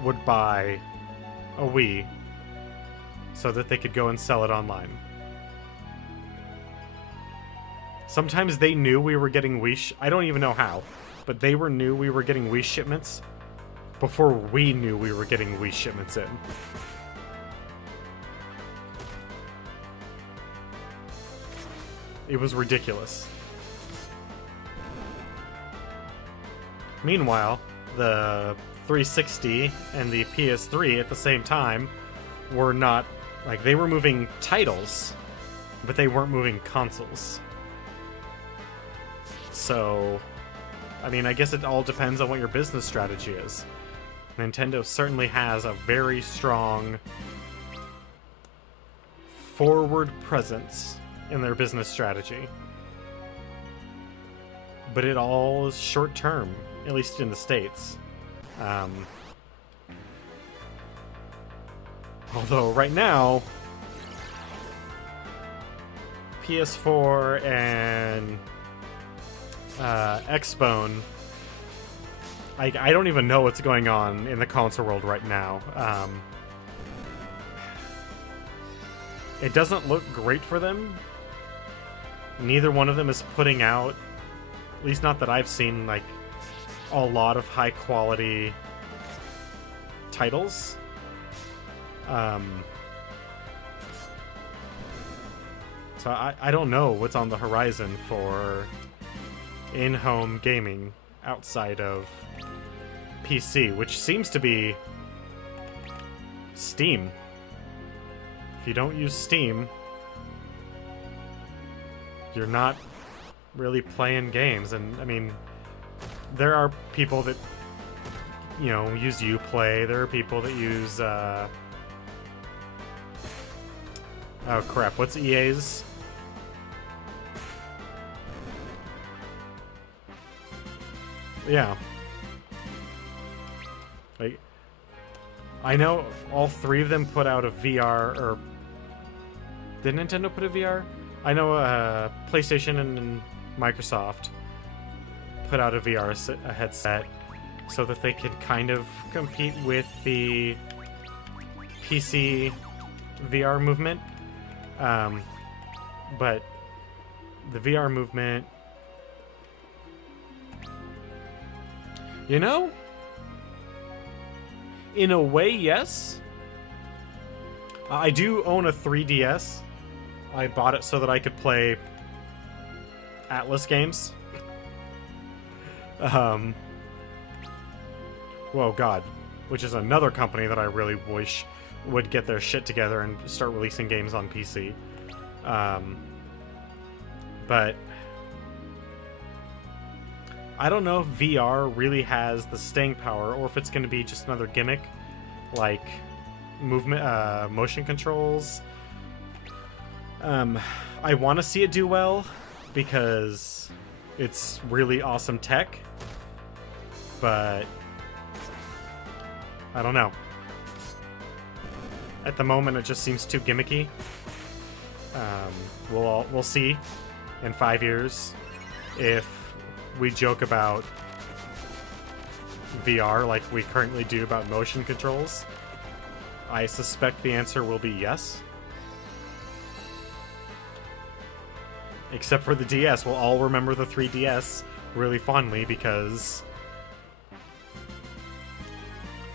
would buy a Wii so that they could go and sell it online. Sometimes they knew we were getting Wii, I don't even know how, but they knew we were getting Wii shipments before we knew we were getting Wii shipments in. It was ridiculous. Meanwhile, the 360 and the PS3 at the same time were not, like, they were moving titles, but they weren't moving consoles. So, I mean, I guess it all depends on what your business strategy is. Nintendo certainly has a very strong forward presence in their business strategy. But it all is short term, at least in the States. Although right now, PS4 and Xbone, I don't even know what's going on in the console world right now. It doesn't look great for them. Neither one of them is putting out, at least not that I've seen, like, a lot of high quality titles. So I don't know what's on the horizon for in-home gaming outside of PC, which seems to be Steam. If you don't use Steam, you're not really playing games. And I mean, there are people that, you know, use Uplay. There are people that use oh crap, what's EA's? Yeah. Like, I know all three of them put out a VR, or did Nintendo put a VR? I know PlayStation and Microsoft put out a VR headset so that they could kind of compete with the PC VR movement. But the VR movement, you know, in a way, yes. I do own a 3DS. I bought it so that I could play Atlas games. Whoa, God. Which is another company that I really wish would get their shit together and start releasing games on PC. But I don't know if VR really has the staying power, or if it's going to be just another gimmick, like movement, motion controls. I want to see it do well because it's really awesome tech, but I don't know. At the moment, it just seems too gimmicky. We'll see in 5 years if we joke about VR like we currently do about motion controls. I suspect the answer will be yes. Except for the DS. We'll all remember the 3DS really fondly because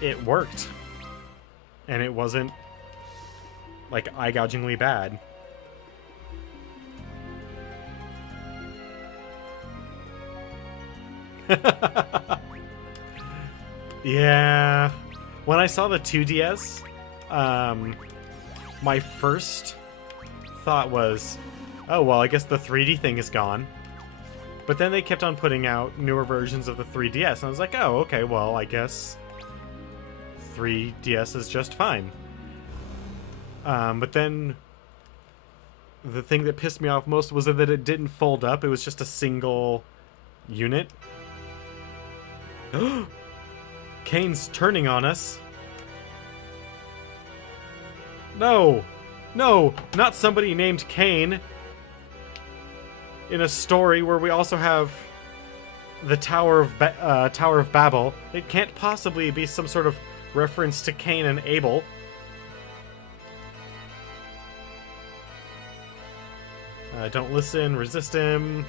it worked. And it wasn't, like, eye-gougingly bad. Yeah. When I saw the 2DS, my first thought was, oh, well, I guess the 3D thing is gone. But then they kept on putting out newer versions of the 3DS, and I was like, oh, okay, well, I guess 3DS is just fine. But then the thing that pissed me off most was that it didn't fold up. It was just a single unit. Kane's turning on us. No! No! Not somebody named Kane! In a story where we also have the Tower of Babel. It can't possibly be some sort of reference to Cain and Abel. Don't listen, resist him.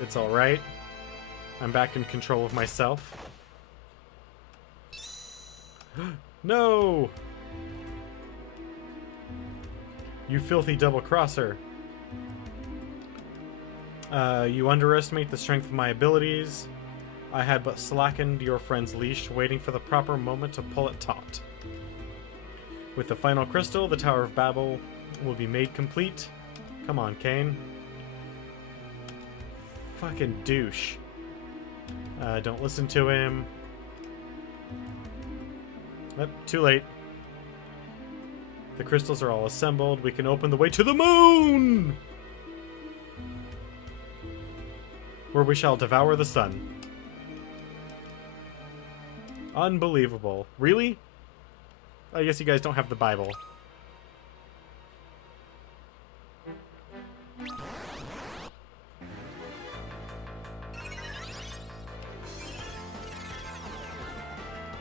It's alright. I'm back in control of myself. No! You filthy double-crosser. You underestimate the strength of my abilities. I had but slackened your friend's leash, waiting for the proper moment to pull it taut. With the final crystal, the Tower of Babel will be made complete. Come on, Kane. Fucking douche. Don't listen to him. Yep, too late. The crystals are all assembled. We can open the way to the moon! Where we shall devour the sun. Unbelievable. Really? I guess you guys don't have the Bible.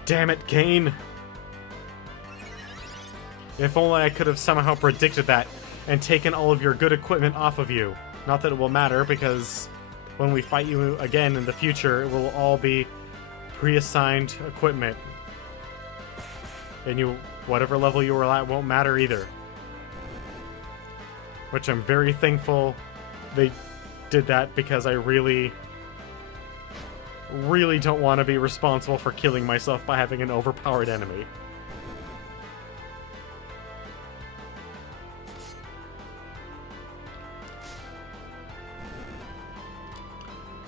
Damn it, Kane! If only I could have somehow predicted that and taken all of your good equipment off of you. Not that it will matter, because when we fight you again in the future, it will all be pre-assigned equipment. And whatever level you were at won't matter either. Which I'm very thankful they did that, because I really don't want to be responsible for killing myself by having an overpowered enemy.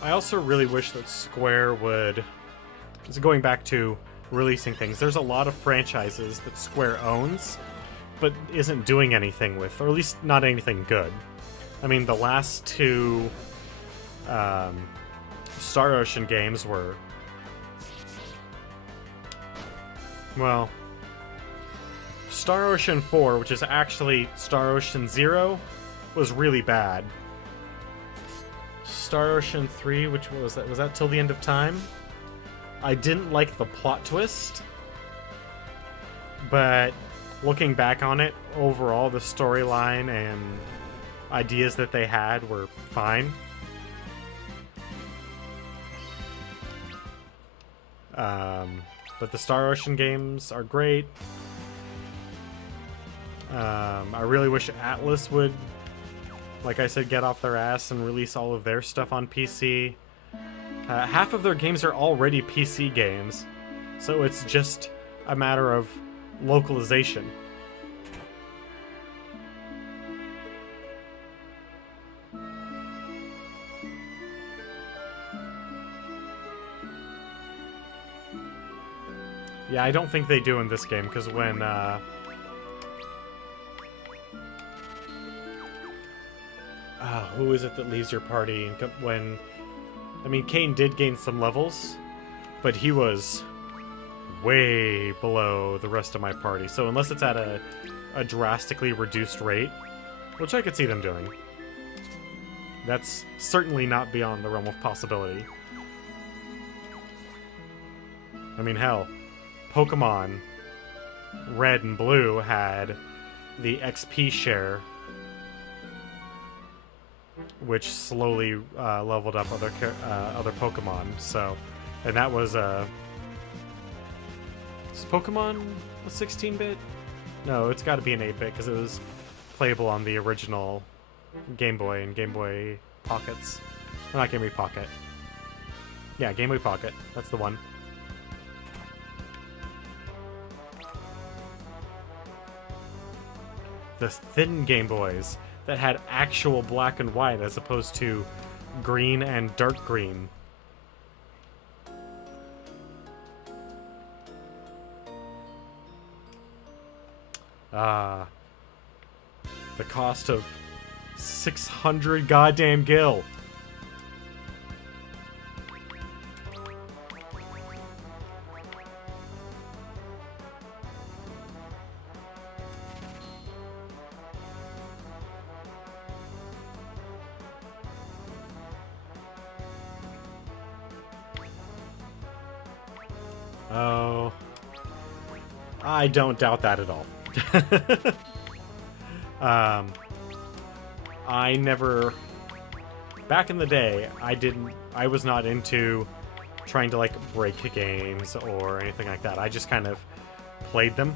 I also really wish that Square would... Going back to releasing things, there's a lot of franchises that Square owns, but isn't doing anything with, or at least not anything good. I mean, the last two Star Ocean games were... Well, Star Ocean 4, which is actually Star Ocean 0, was really bad. Star Ocean 3, which was that? Was that Till the End of Time? I didn't like the plot twist, but looking back on it, overall, the storyline and ideas that they had were fine. But the Star Ocean games are great. I really wish Atlas would, like I said, get off their ass and release all of their stuff on PC. Half of their games are already PC games, so it's just a matter of localization. Yeah, I don't think they do in this game, because when, who is it that leaves your party? When... I mean, Kane did gain some levels, but he was way below the rest of my party. So unless it's at a drastically reduced rate, which I could see them doing, that's certainly not beyond the realm of possibility. I mean, hell, Pokemon Red and Blue had the XP share, which slowly leveled up other Pokemon. So And that was, is Pokemon a 16-bit? No, it's got to be an 8-bit because it was playable on the original Game Boy and Game Boy Pockets. Well, not Game Boy Pocket. Yeah, Game Boy Pocket. That's the one. The thin Game Boys that had actual black and white as opposed to green and dark green. Ah. The cost of 600 goddamn gil. Oh. I don't doubt that at all. I never... Back in the day, I was not into trying to, like, break games or anything like that. I just kind of played them.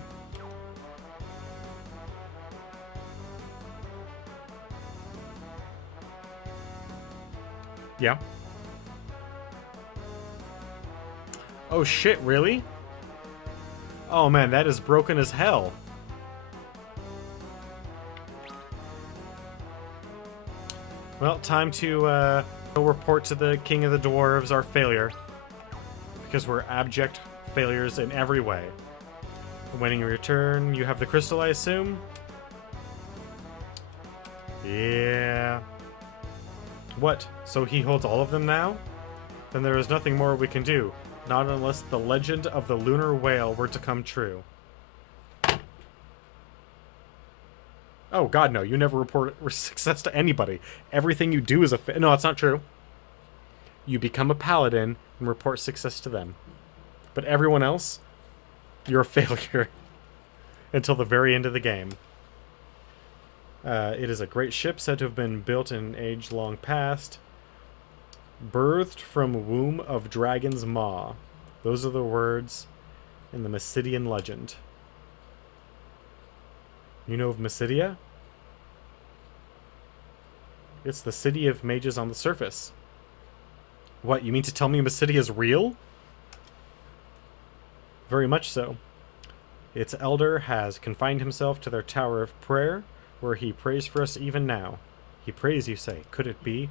Yeah. Oh shit, really? Oh man, that is broken as hell. Well, time to report to the King of the Dwarves our failure. Because we're abject failures in every way. Winning your return, you have the crystal, I assume? Yeah. What? So he holds all of them now? Then there is nothing more we can do. Not unless the legend of the lunar whale were to come true. Oh god, no. You never report success to anybody. Everything you do is a no, that's not true. You become a paladin and report success to them. But everyone else, you're a failure. Until the very end of the game. It is a great ship said to have been built in age long past. Birthed from womb of dragon's maw. Those are the words in the Mysidian legend. You know of Mysidia? It's the city of mages on the surface. What, you mean to tell me Mysidia is real? Very much so. Its elder has confined himself to their tower of prayer, where he prays for us even now. He prays, you say. Could it be?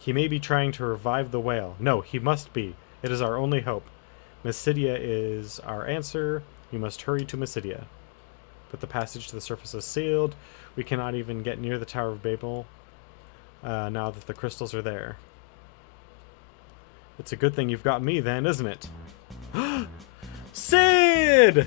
He may be trying to revive the whale. No, he must be. It is our only hope. Mysidia is our answer. We must hurry to Mysidia. But the passage to the surface is sealed. We cannot even get near the Tower of Babel now that the crystals are there. It's a good thing you've got me then, isn't it? Sid!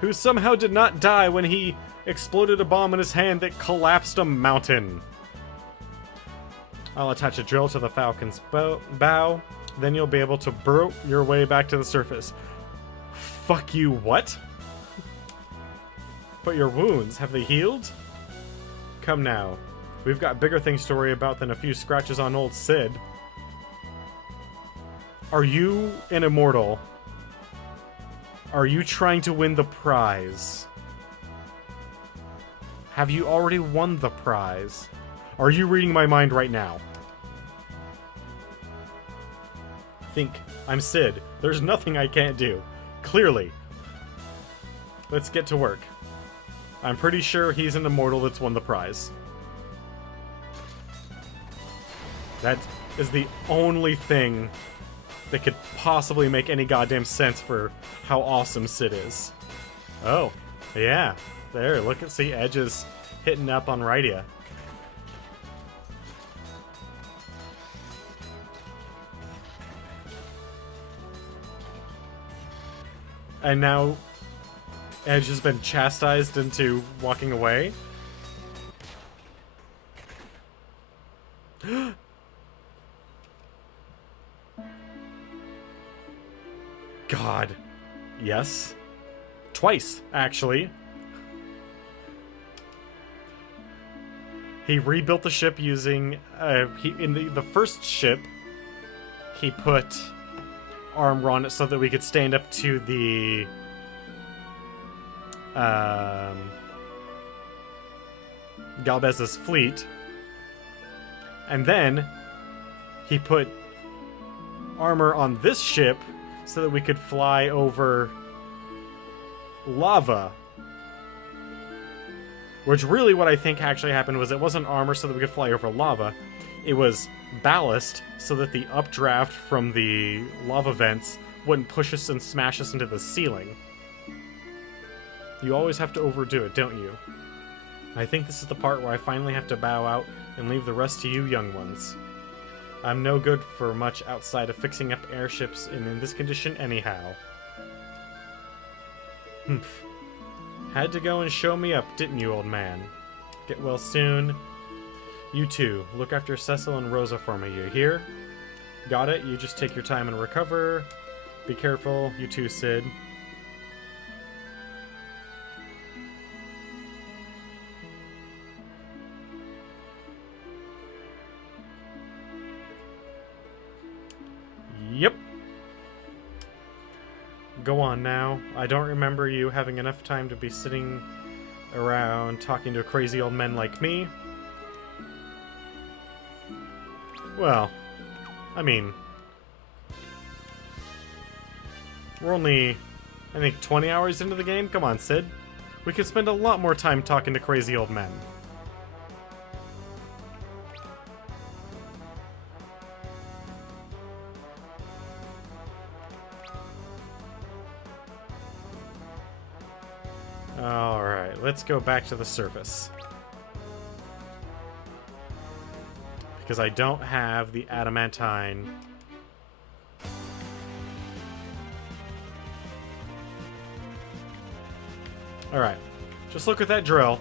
Who somehow did not die when he exploded a bomb in his hand that collapsed a mountain. I'll attach a drill to the falcon's bow. Then you'll be able to burrow your way back to the surface. Fuck you, what? But your wounds, have they healed? Come now. We've got bigger things to worry about than a few scratches on old Sid. Are you an immortal? Are you trying to win the prize? Have you already won the prize? Are you reading my mind right now? Think, I'm Sid. There's nothing I can't do. Clearly. Let's get to work. I'm pretty sure he's an immortal that's won the prize. That is the only thing that could possibly make any goddamn sense for how awesome Sid is. Oh, yeah. There, look and see Edge is hitting up on Rydia. And now Edge has been chastised into walking away. God. Yes. Twice, actually. He rebuilt the ship using... in the first ship, he put armor on it so that we could stand up to the... Galvez's fleet. And then he put armor on this ship so that we could fly over lava. Which really what I think actually happened was it wasn't armor so that we could fly over lava. It was ballast so that the updraft from the lava vents wouldn't push us and smash us into the ceiling. You always have to overdo it, don't you? I think this is the part where I finally have to bow out and leave the rest to you young ones. I'm no good for much outside of fixing up airships in this condition anyhow. Humph. Had to go and show me up, didn't you, old man? Get well soon. You too. Look after Cecil and Rosa for me, you hear? Got it? You just take your time and recover. Be careful. You too, Sid. Yep. Go on now. I don't remember you having enough time to be sitting around talking to crazy old men like me. Well, I mean, we're only, I think, 20 hours into the game. Come on, Sid. We could spend a lot more time talking to crazy old men. Alright, let's go back to the surface. Because I don't have the adamantine. Alright, just look at that drill.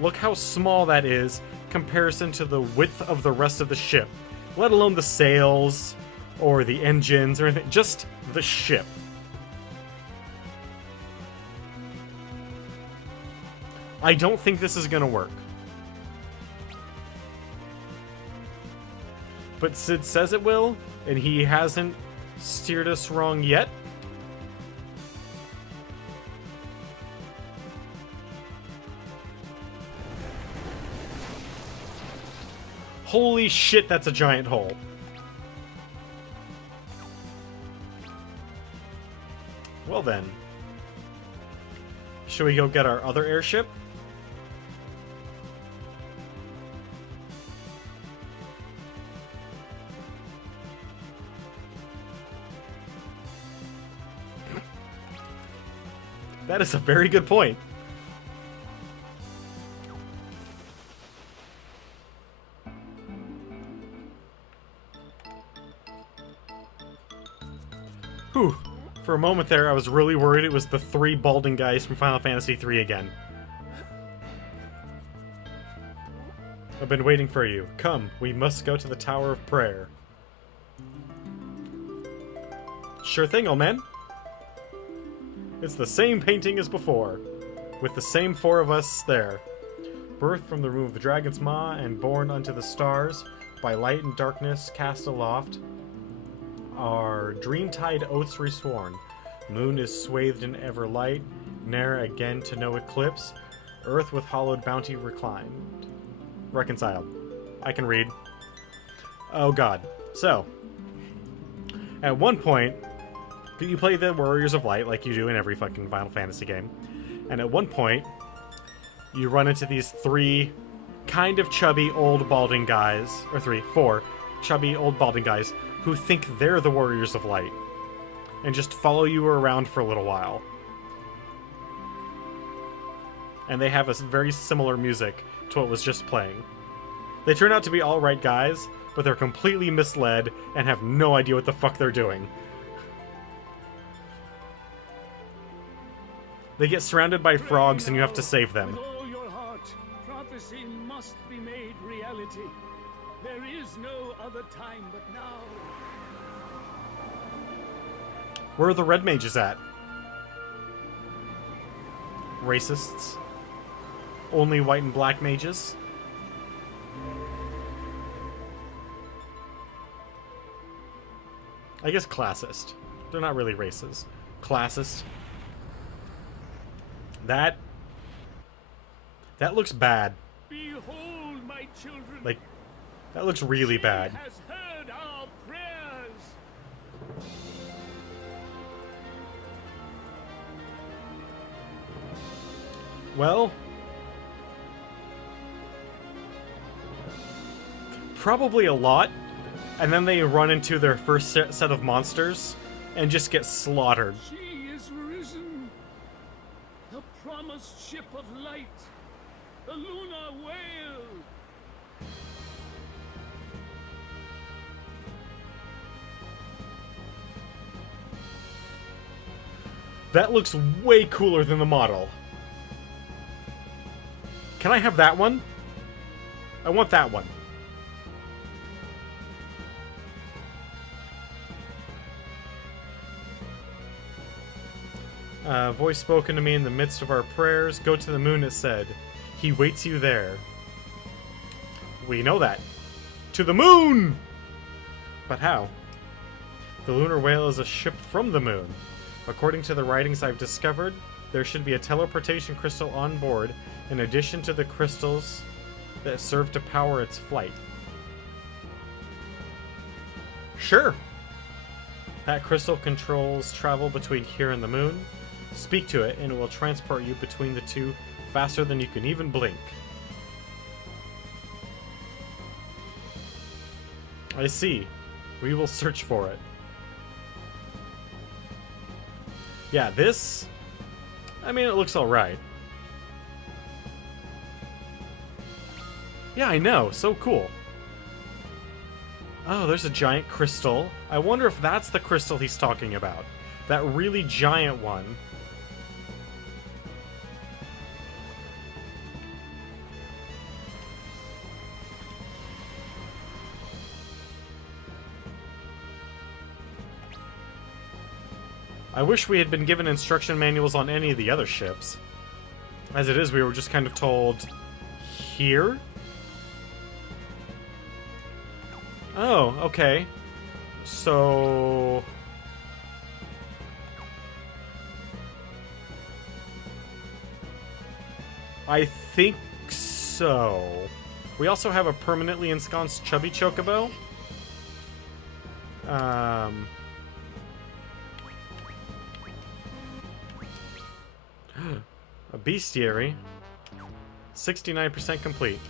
Look how small that is comparison to the width of the rest of the ship. Let alone the sails, or the engines, or anything. Just the ship. I don't think this is gonna work. But Sid says it will, and he hasn't steered us wrong yet. Holy shit, that's a giant hole. Well then. Should we go get our other airship? That is a very good point. Whew. For a moment there, I was really worried it was the three balding guys from Final Fantasy III again. I've been waiting for you. Come, we must go to the Tower of Prayer. Sure thing, old man. It's the same painting as before, with the same four of us there. Birthed from the room of the dragon's maw and born unto the stars, by light and darkness cast aloft, our dream-tide oaths resworn. Moon is swathed in ever light, ne'er again to no eclipse. Earth with hallowed bounty reclined. Reconciled. I can read. Oh god. So, at one point, you play the Warriors of Light like you do in every fucking Final Fantasy game. And at one point, you run into these three kind of chubby old balding guys, or four chubby old balding guys who think they're the Warriors of Light and just follow you around for a little while. And they have a very similar music to what was just playing. They turn out to be alright guys, but they're completely misled and have no idea what the fuck they're doing. They get surrounded by frogs and you have to save them. With all your heart, prophecy must be made reality. There is no other time but now. Where are the red mages at? Racists. Only white and black mages. I guess classist. They're not really races. Classist. That looks bad. Behold, my children. Like, that looks really bad. She has heard our prayers. Well, probably a lot, and then they run into their first set of monsters and just get slaughtered. She is risen. The promised ship of light. The lunar whale. That looks way cooler than the model. Can I have that one? I want that one. Voice spoken to me in the midst of our prayers. Go to the moon, it said. He waits you there. We know that. To the moon! But how? The lunar whale is a ship from the moon. According to the writings I've discovered, there should be a teleportation crystal on board in addition to the crystals that serve to power its flight. Sure. That crystal controls travel between here and the moon. Speak to it and it will transport you between the two faster than you can even blink. I see. We will search for it. Yeah, this... I mean, it looks alright. Yeah, I know. So cool. Oh, there's a giant crystal. I wonder if that's the crystal he's talking about. That really giant one. I wish we had been given instruction manuals on any of the other ships. As it is, we were just kind of told... here? Oh, okay. So... I think so. We also have a permanently ensconced chubby chocobo. A bestiary. 69% complete.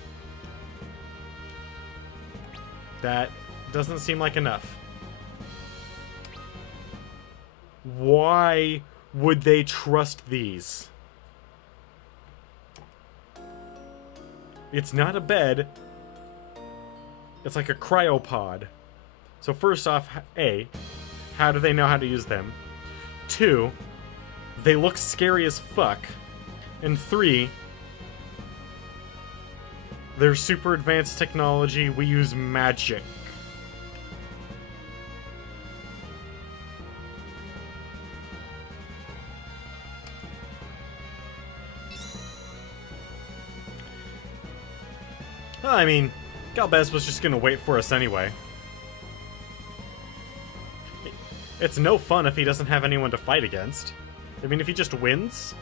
That doesn't seem like enough. Why would they trust these? It's not a bed. It's like a cryopod. So first off, A, how do they know how to use them? 2, they look scary as fuck. And 3, they're super advanced technology. We use magic. Well, I mean, Galvez was just gonna wait for us anyway. It's no fun if he doesn't have anyone to fight against. I mean, if he just wins...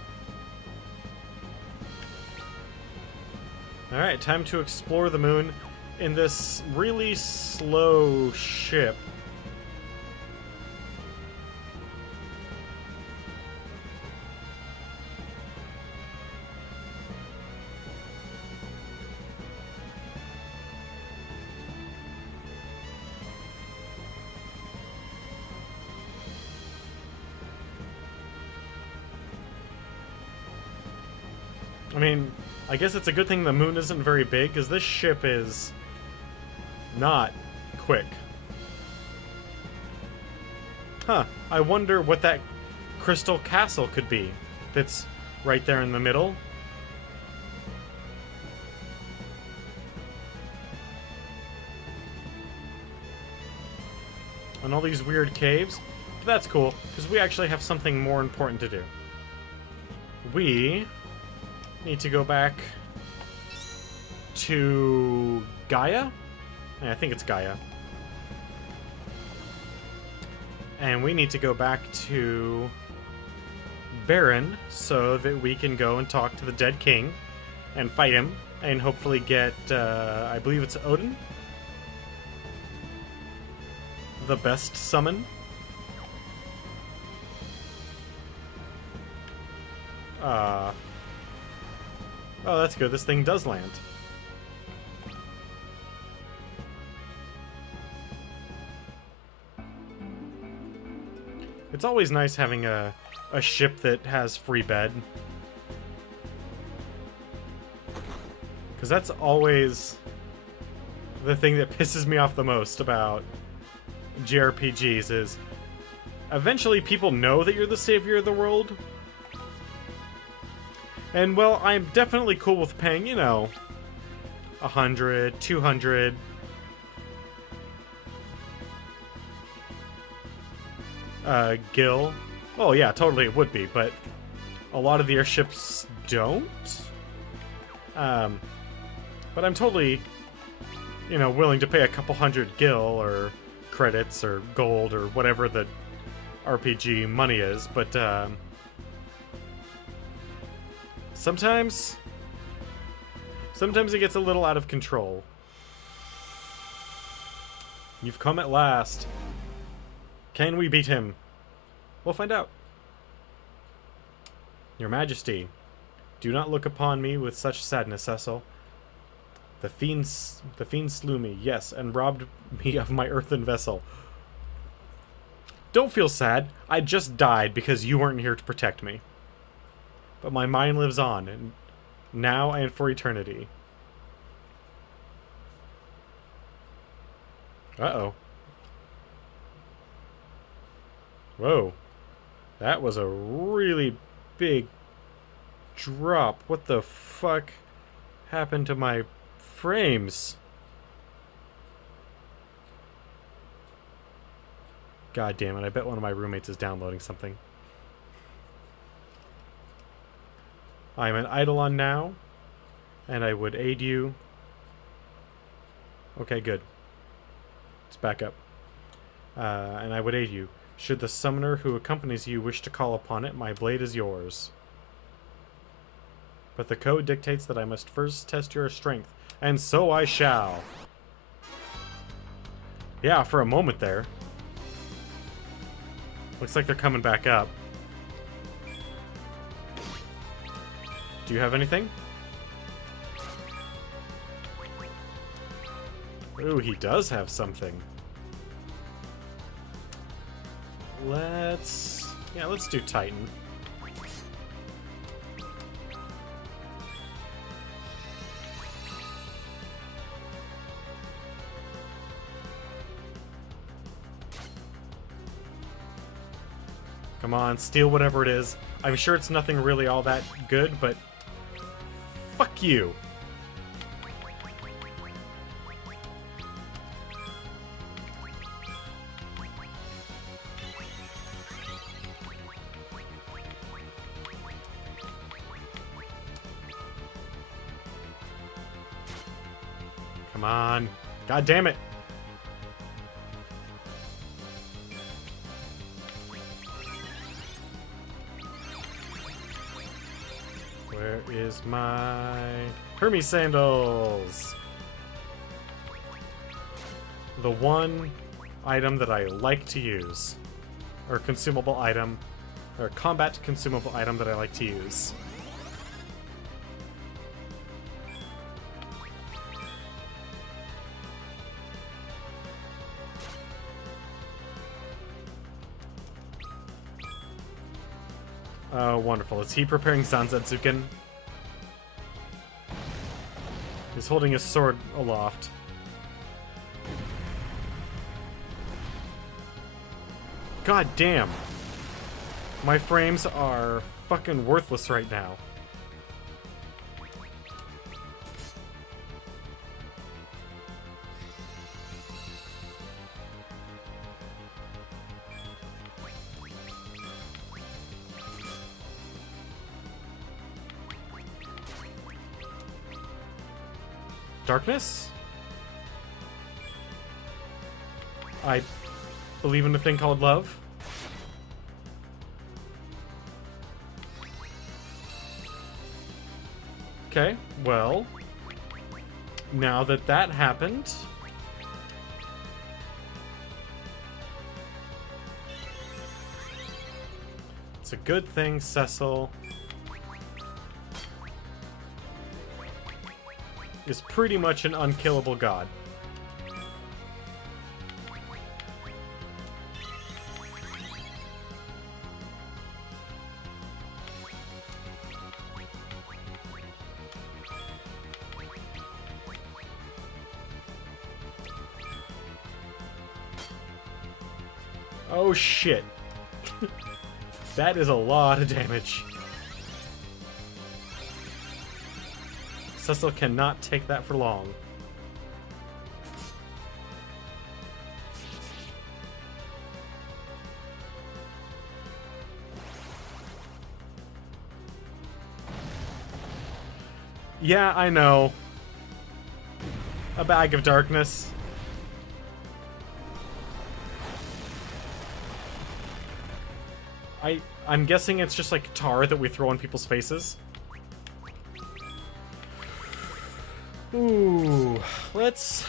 Alright, time to explore the moon in this really slow ship. I mean, I guess it's a good thing the moon isn't very big, because this ship is not quick. Huh, I wonder what that crystal castle could be that's right there in the middle. And all these weird caves. But that's cool, because we actually have something more important to do. We need to go back to Gaia? Yeah, I think it's Gaia. And we need to go back to Baron so that we can go and talk to the dead king and fight him and hopefully get, I believe it's Odin? The best summon? Oh, that's good. This thing does land. It's always nice having a ship that has free bed. Because that's always the thing that pisses me off the most about JRPGs is eventually people know that you're the savior of the world. And, well, I'm definitely cool with paying, you know, 100, 200... Gil. Oh yeah, totally it would be, but a lot of the airships don't. But I'm totally, you know, willing to pay a couple hundred Gil or credits or gold or whatever the RPG money is, but sometimes it gets a little out of control. You've come at last. Can we beat him? We'll find out. Your Majesty, do not look upon me with such sadness, Cecil. The fiend slew me, yes, and robbed me of my earthen vessel. Don't feel sad. I just died because you weren't here to protect me. But my mind lives on, and now and for eternity. Uh-oh. Whoa. That was a really big drop. What the fuck happened to my frames? God damn it, I bet one of my roommates is downloading something. I am an Eidolon now, and I would aid you. Okay, good. Let's back up. And I would aid you. Should the summoner who accompanies you wish to call upon it, my blade is yours. But the code dictates that I must first test your strength, and so I shall. Yeah, for a moment there. Looks like they're coming back up. Do you have anything? Ooh, he does have something. Let's do Titan. Come on, steal whatever it is. I'm sure it's nothing really all that good, but fuck you. Come on. God damn it. Where is my Hermes sandals? The one item that I like to use. Or consumable item. Or combat consumable item that I like to use. Oh, wonderful. Is he preparing Zanzetsuken? He's holding his sword aloft. God damn. My frames are fucking worthless right now. Darkness? I believe in a thing called love. Okay, well, now that that happened, it's a good thing Cecil is pretty much an unkillable god. Oh shit. That is a lot of damage. Cecil cannot take that for long. Yeah, I know. A bag of darkness. I'm guessing it's just like tar that we throw in people's faces. Ooh, let's...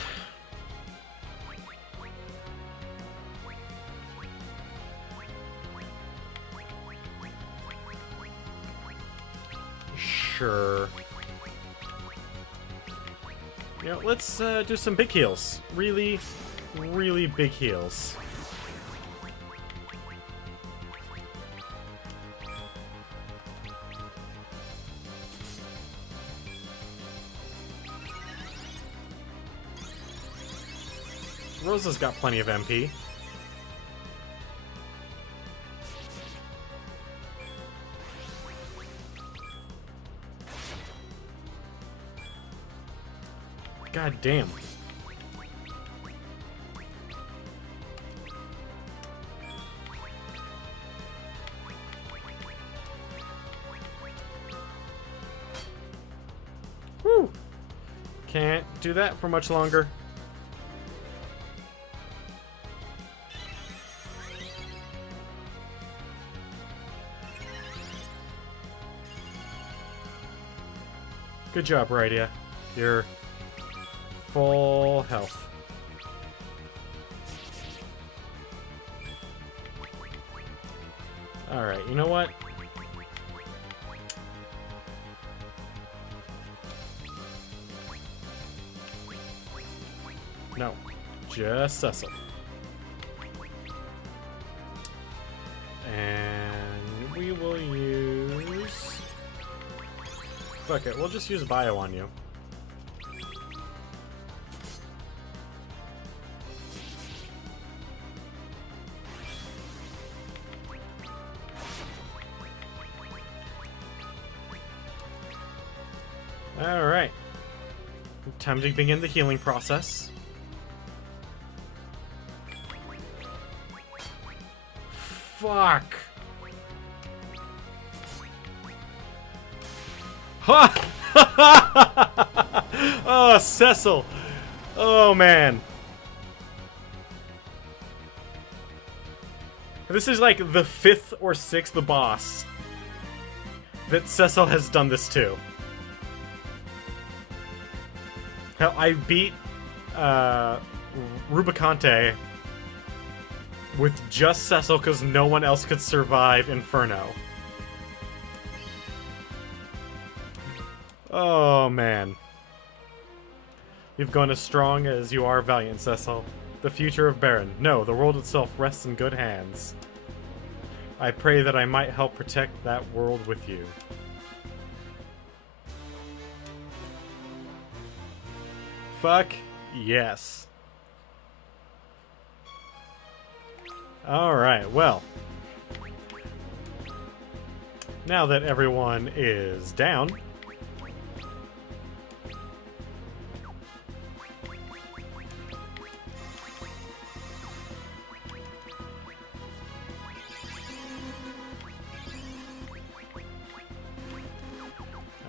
Sure. You know, let's do some big heals. Really, really big heals. Rosa's got plenty of MP. God damn. Whew. Can't do that for much longer. Good job, Rydia. You're full health. Alright, you know what? No. Just Cecil. And we will use... Fuck it, we'll just use bio on you. Alright. Time to begin the healing process. Fuck! Ha! Oh, Cecil! Oh, man. This is like the 5th or 6th boss that Cecil has done this to. Hell, I beat Rubicante with just Cecil because no one else could survive Inferno. Oh, man. You've gone as strong as you are valiant, Cecil. The future of Baron. No, the world itself rests in good hands. I pray that I might help protect that world with you. Fuck yes. Alright, well. Now that everyone is down,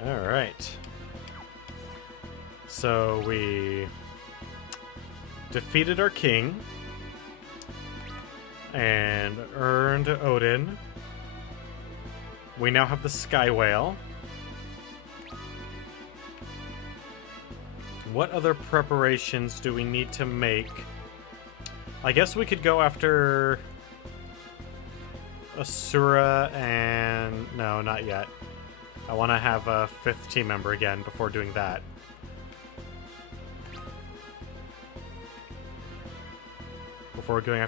alright. So we defeated our king and earned Odin. We now have the Sky Whale. What other preparations do we need to make? I guess we could go after Asura and... No, not yet. I want to have a 5th team member again before doing that. Before going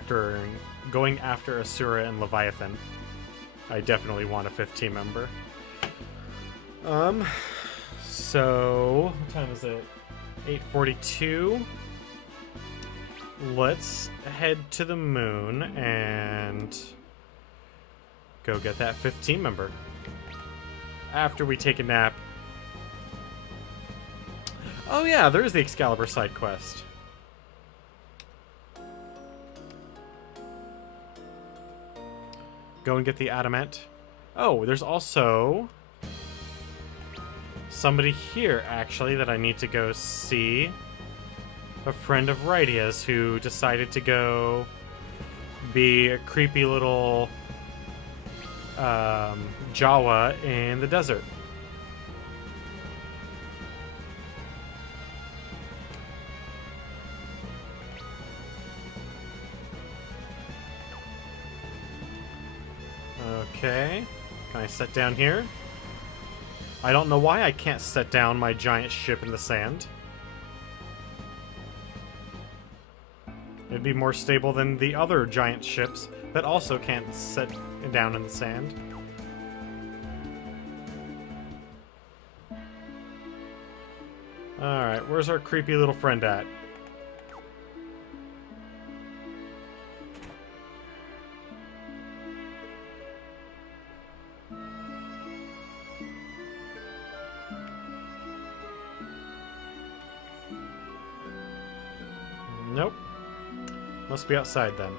after Asura and Leviathan. I definitely want a 5th team member. So... What time is it? 8:42. Let's head to the moon and go get that 5th team member. After we take a nap. Oh yeah, there's the Excalibur side quest. Go and get the adamant. Oh, there's also somebody here, actually, that I need to go see. A friend of Rydia's who decided to go be a creepy little Jawa in the desert. Okay, can I set down here? I don't know why I can't set down my giant ship in the sand. It'd be more stable than the other giant ships that also can't set down in the sand. Alright, where's our creepy little friend at? Nope. Must be outside then.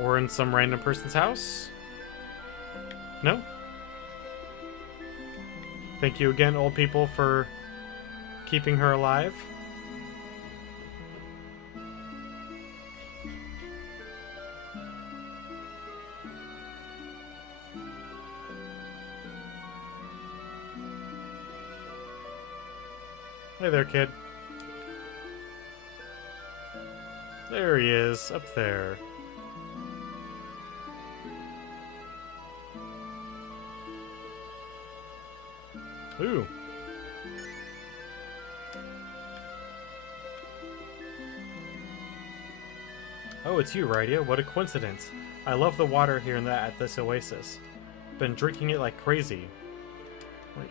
Or in some random person's house? No? Thank you again, old people, for keeping her alive. Hey there, kid. There he is, up there. Ooh. Oh, it's you, Rydia. What a coincidence. I love the water here at this oasis. Been drinking it like crazy. Wait,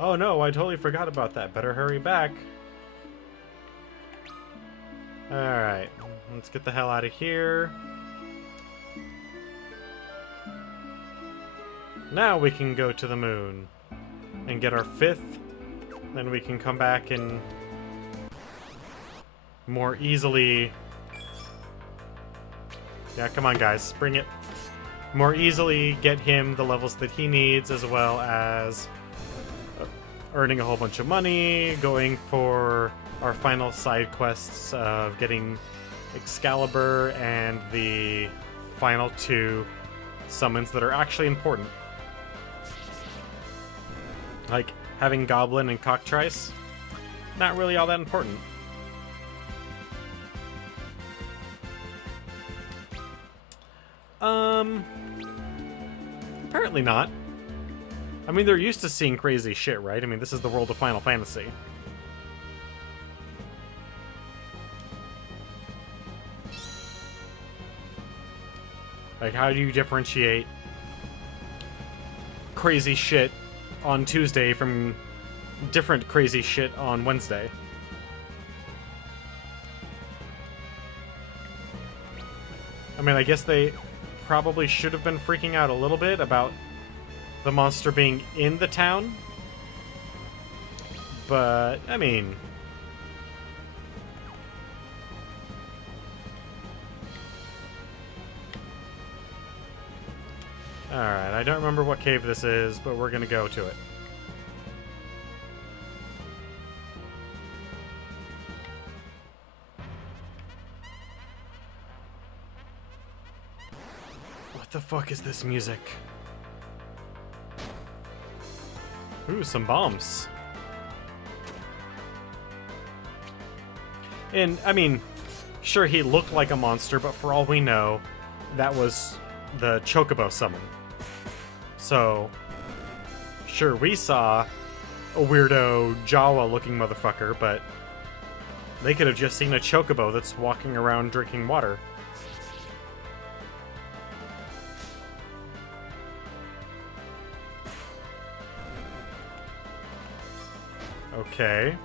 Oh no, I totally forgot about that. Better hurry back. Alright, let's get the hell out of here. Now we can go to the moon and get our 5th. Then we can come back and more easily... Yeah, come on guys, bring it. More easily get him the levels that he needs, as well as earning a whole bunch of money, going for our final side quests of getting Excalibur and the final 2 summons that are actually important. Like having Goblin and Cockatrice, not really all that important. Apparently not. I mean, they're used to seeing crazy shit, right? I mean, this is the world of Final Fantasy. Like, how do you differentiate crazy shit on Tuesday from different crazy shit on Wednesday? I mean, I guess they probably should have been freaking out a little bit about the monster being in the town. But, I mean... Alright, I don't remember what cave this is, but we're gonna go to it. the fuck is this music? Ooh, some bombs. And, I mean, sure, he looked like a monster, but for all we know, that was the Chocobo summon. So, sure, we saw a weirdo Jawa-looking motherfucker, but they could have just seen a Chocobo that's walking around drinking water. Okay.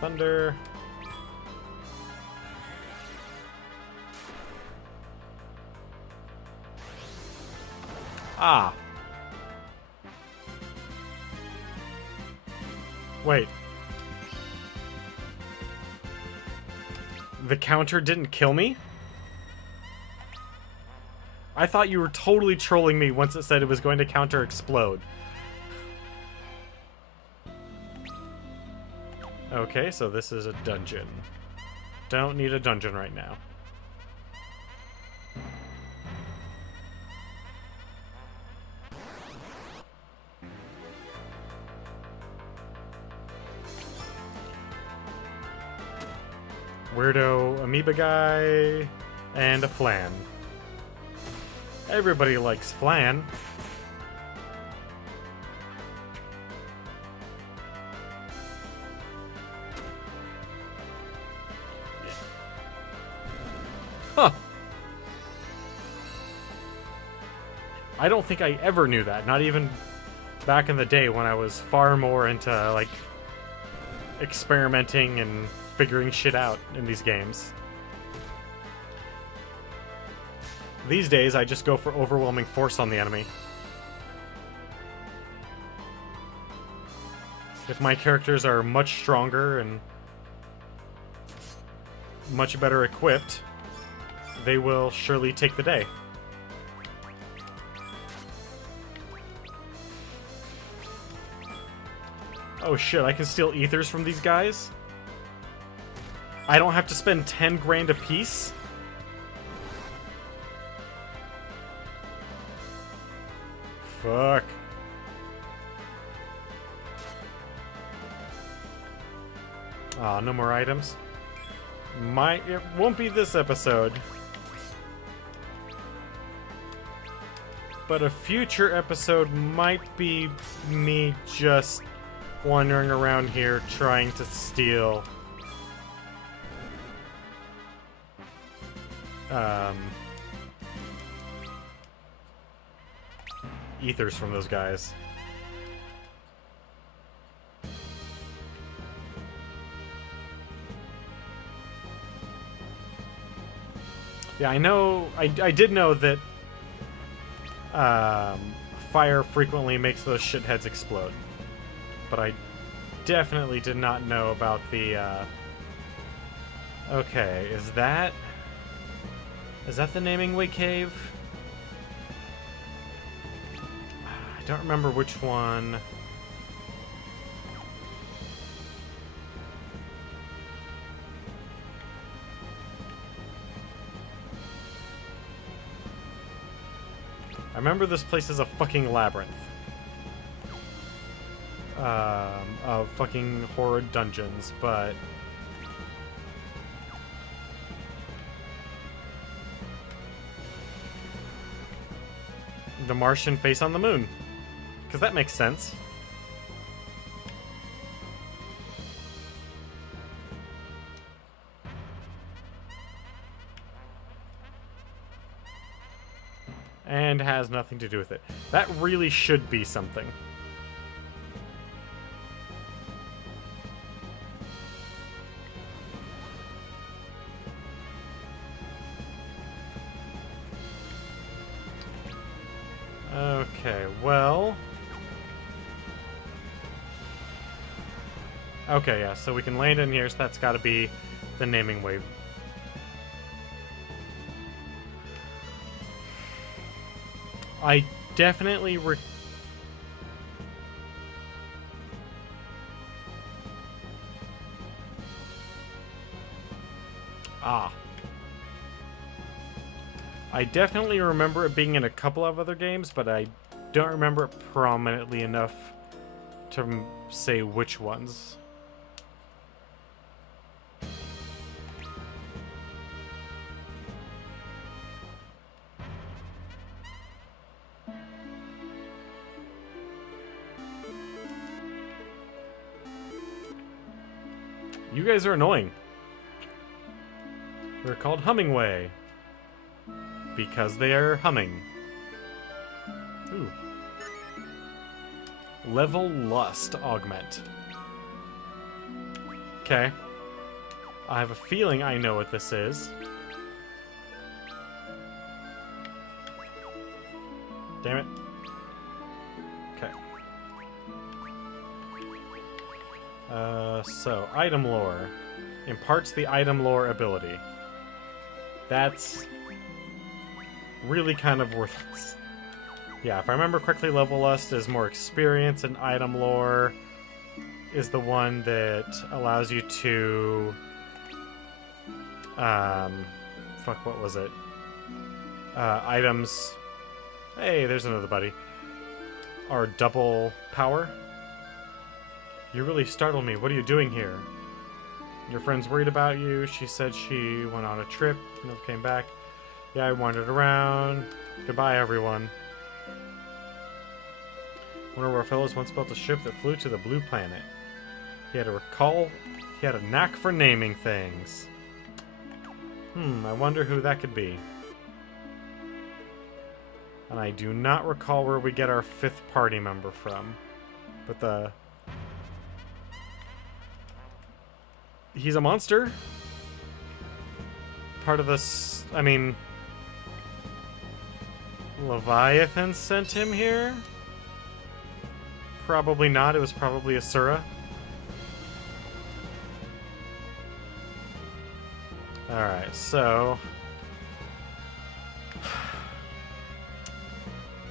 Thunder. Ah. Wait. The counter didn't kill me? I thought you were totally trolling me once it said it was going to counter explode. Okay, so this is a dungeon. Don't need a dungeon right now. Weirdo amoeba guy and a flan. Everybody likes flan. Huh. I don't think I ever knew that. Not even back in the day when I was far more into, like, experimenting and figuring shit out in these games. These days, I just go for overwhelming force on the enemy. If my characters are much stronger and much better equipped, they will surely take the day. Oh shit, I can steal ethers from these guys? I don't have to spend 10 grand a piece? Fuck. Aw, no more items. It won't be this episode. But a future episode might be me just wandering around here trying to steal ethers from those guys. Yeah, I know. I did know that fire frequently makes those shitheads explode, but I definitely did not know about the. Okay, is that the Naming Way cave? I don't remember which one. I remember this place is a fucking labyrinth. Of fucking horrid dungeons, but... the Martian face on the moon. Because that makes sense. And has nothing to do with it. That really should be something. Okay, well... okay, yeah, so we can land in here, so that's gotta be the Naming Wave. I definitely Ah. I definitely remember it being in a couple of other games, but I don't remember it prominently enough to say which ones. You guys are annoying. They're called Hummingway. Because they are humming. Ooh. Level Lust Augment. Okay. I have a feeling I know what this is. Damn it. Okay. So, item lore. Imparts the item lore ability. That's really kind of worthless. Yeah, if I remember correctly, Level Lust is more experience, and item lore is the one that allows you to... fuck, what was it? Items... Hey, there's another buddy. Are double power. You really startled me. What are you doing here? Your friend's worried about you. She said she went on a trip, never came back. Yeah, I wandered around. Goodbye, everyone. One of our fellows once built a ship that flew to the blue planet. He had a knack for naming things. I wonder who that could be. And I do not recall where we get our 5th party member from. But he's a monster? Part of this... I mean... Leviathan sent him here? Probably not. It was probably Asura. Alright, so...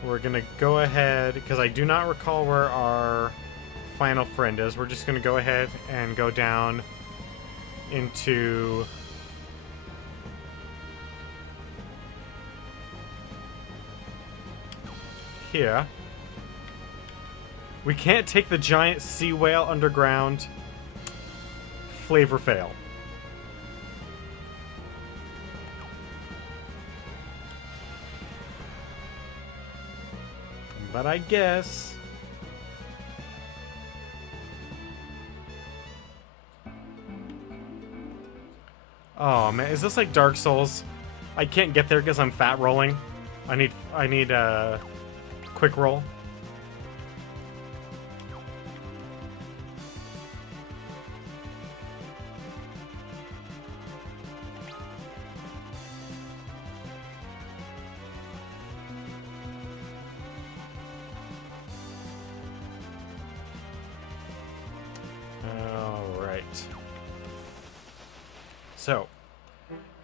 We're gonna go ahead, because I do not recall where our final friend is. We're just gonna go ahead and go down into... here. We can't take the giant sea whale underground. Flavor fail. But I guess... Oh man, is this like Dark Souls? I can't get there because I'm fat rolling. I need a quick roll. So,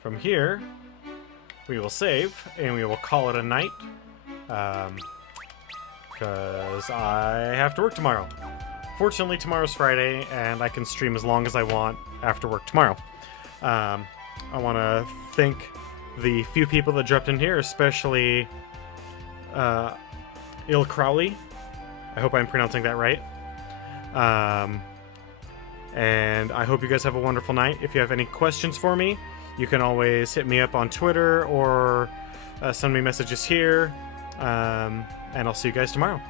from here, we will save, and we will call it a night, because I have to work tomorrow. Fortunately, tomorrow's Friday, and I can stream as long as I want after work tomorrow. I want to thank the few people that dropped in here, especially Il Crowley. I hope I'm pronouncing that right. And I hope you guys have a wonderful night. If you have any questions for me, you can always hit me up on Twitter or send me messages here. And I'll see you guys tomorrow.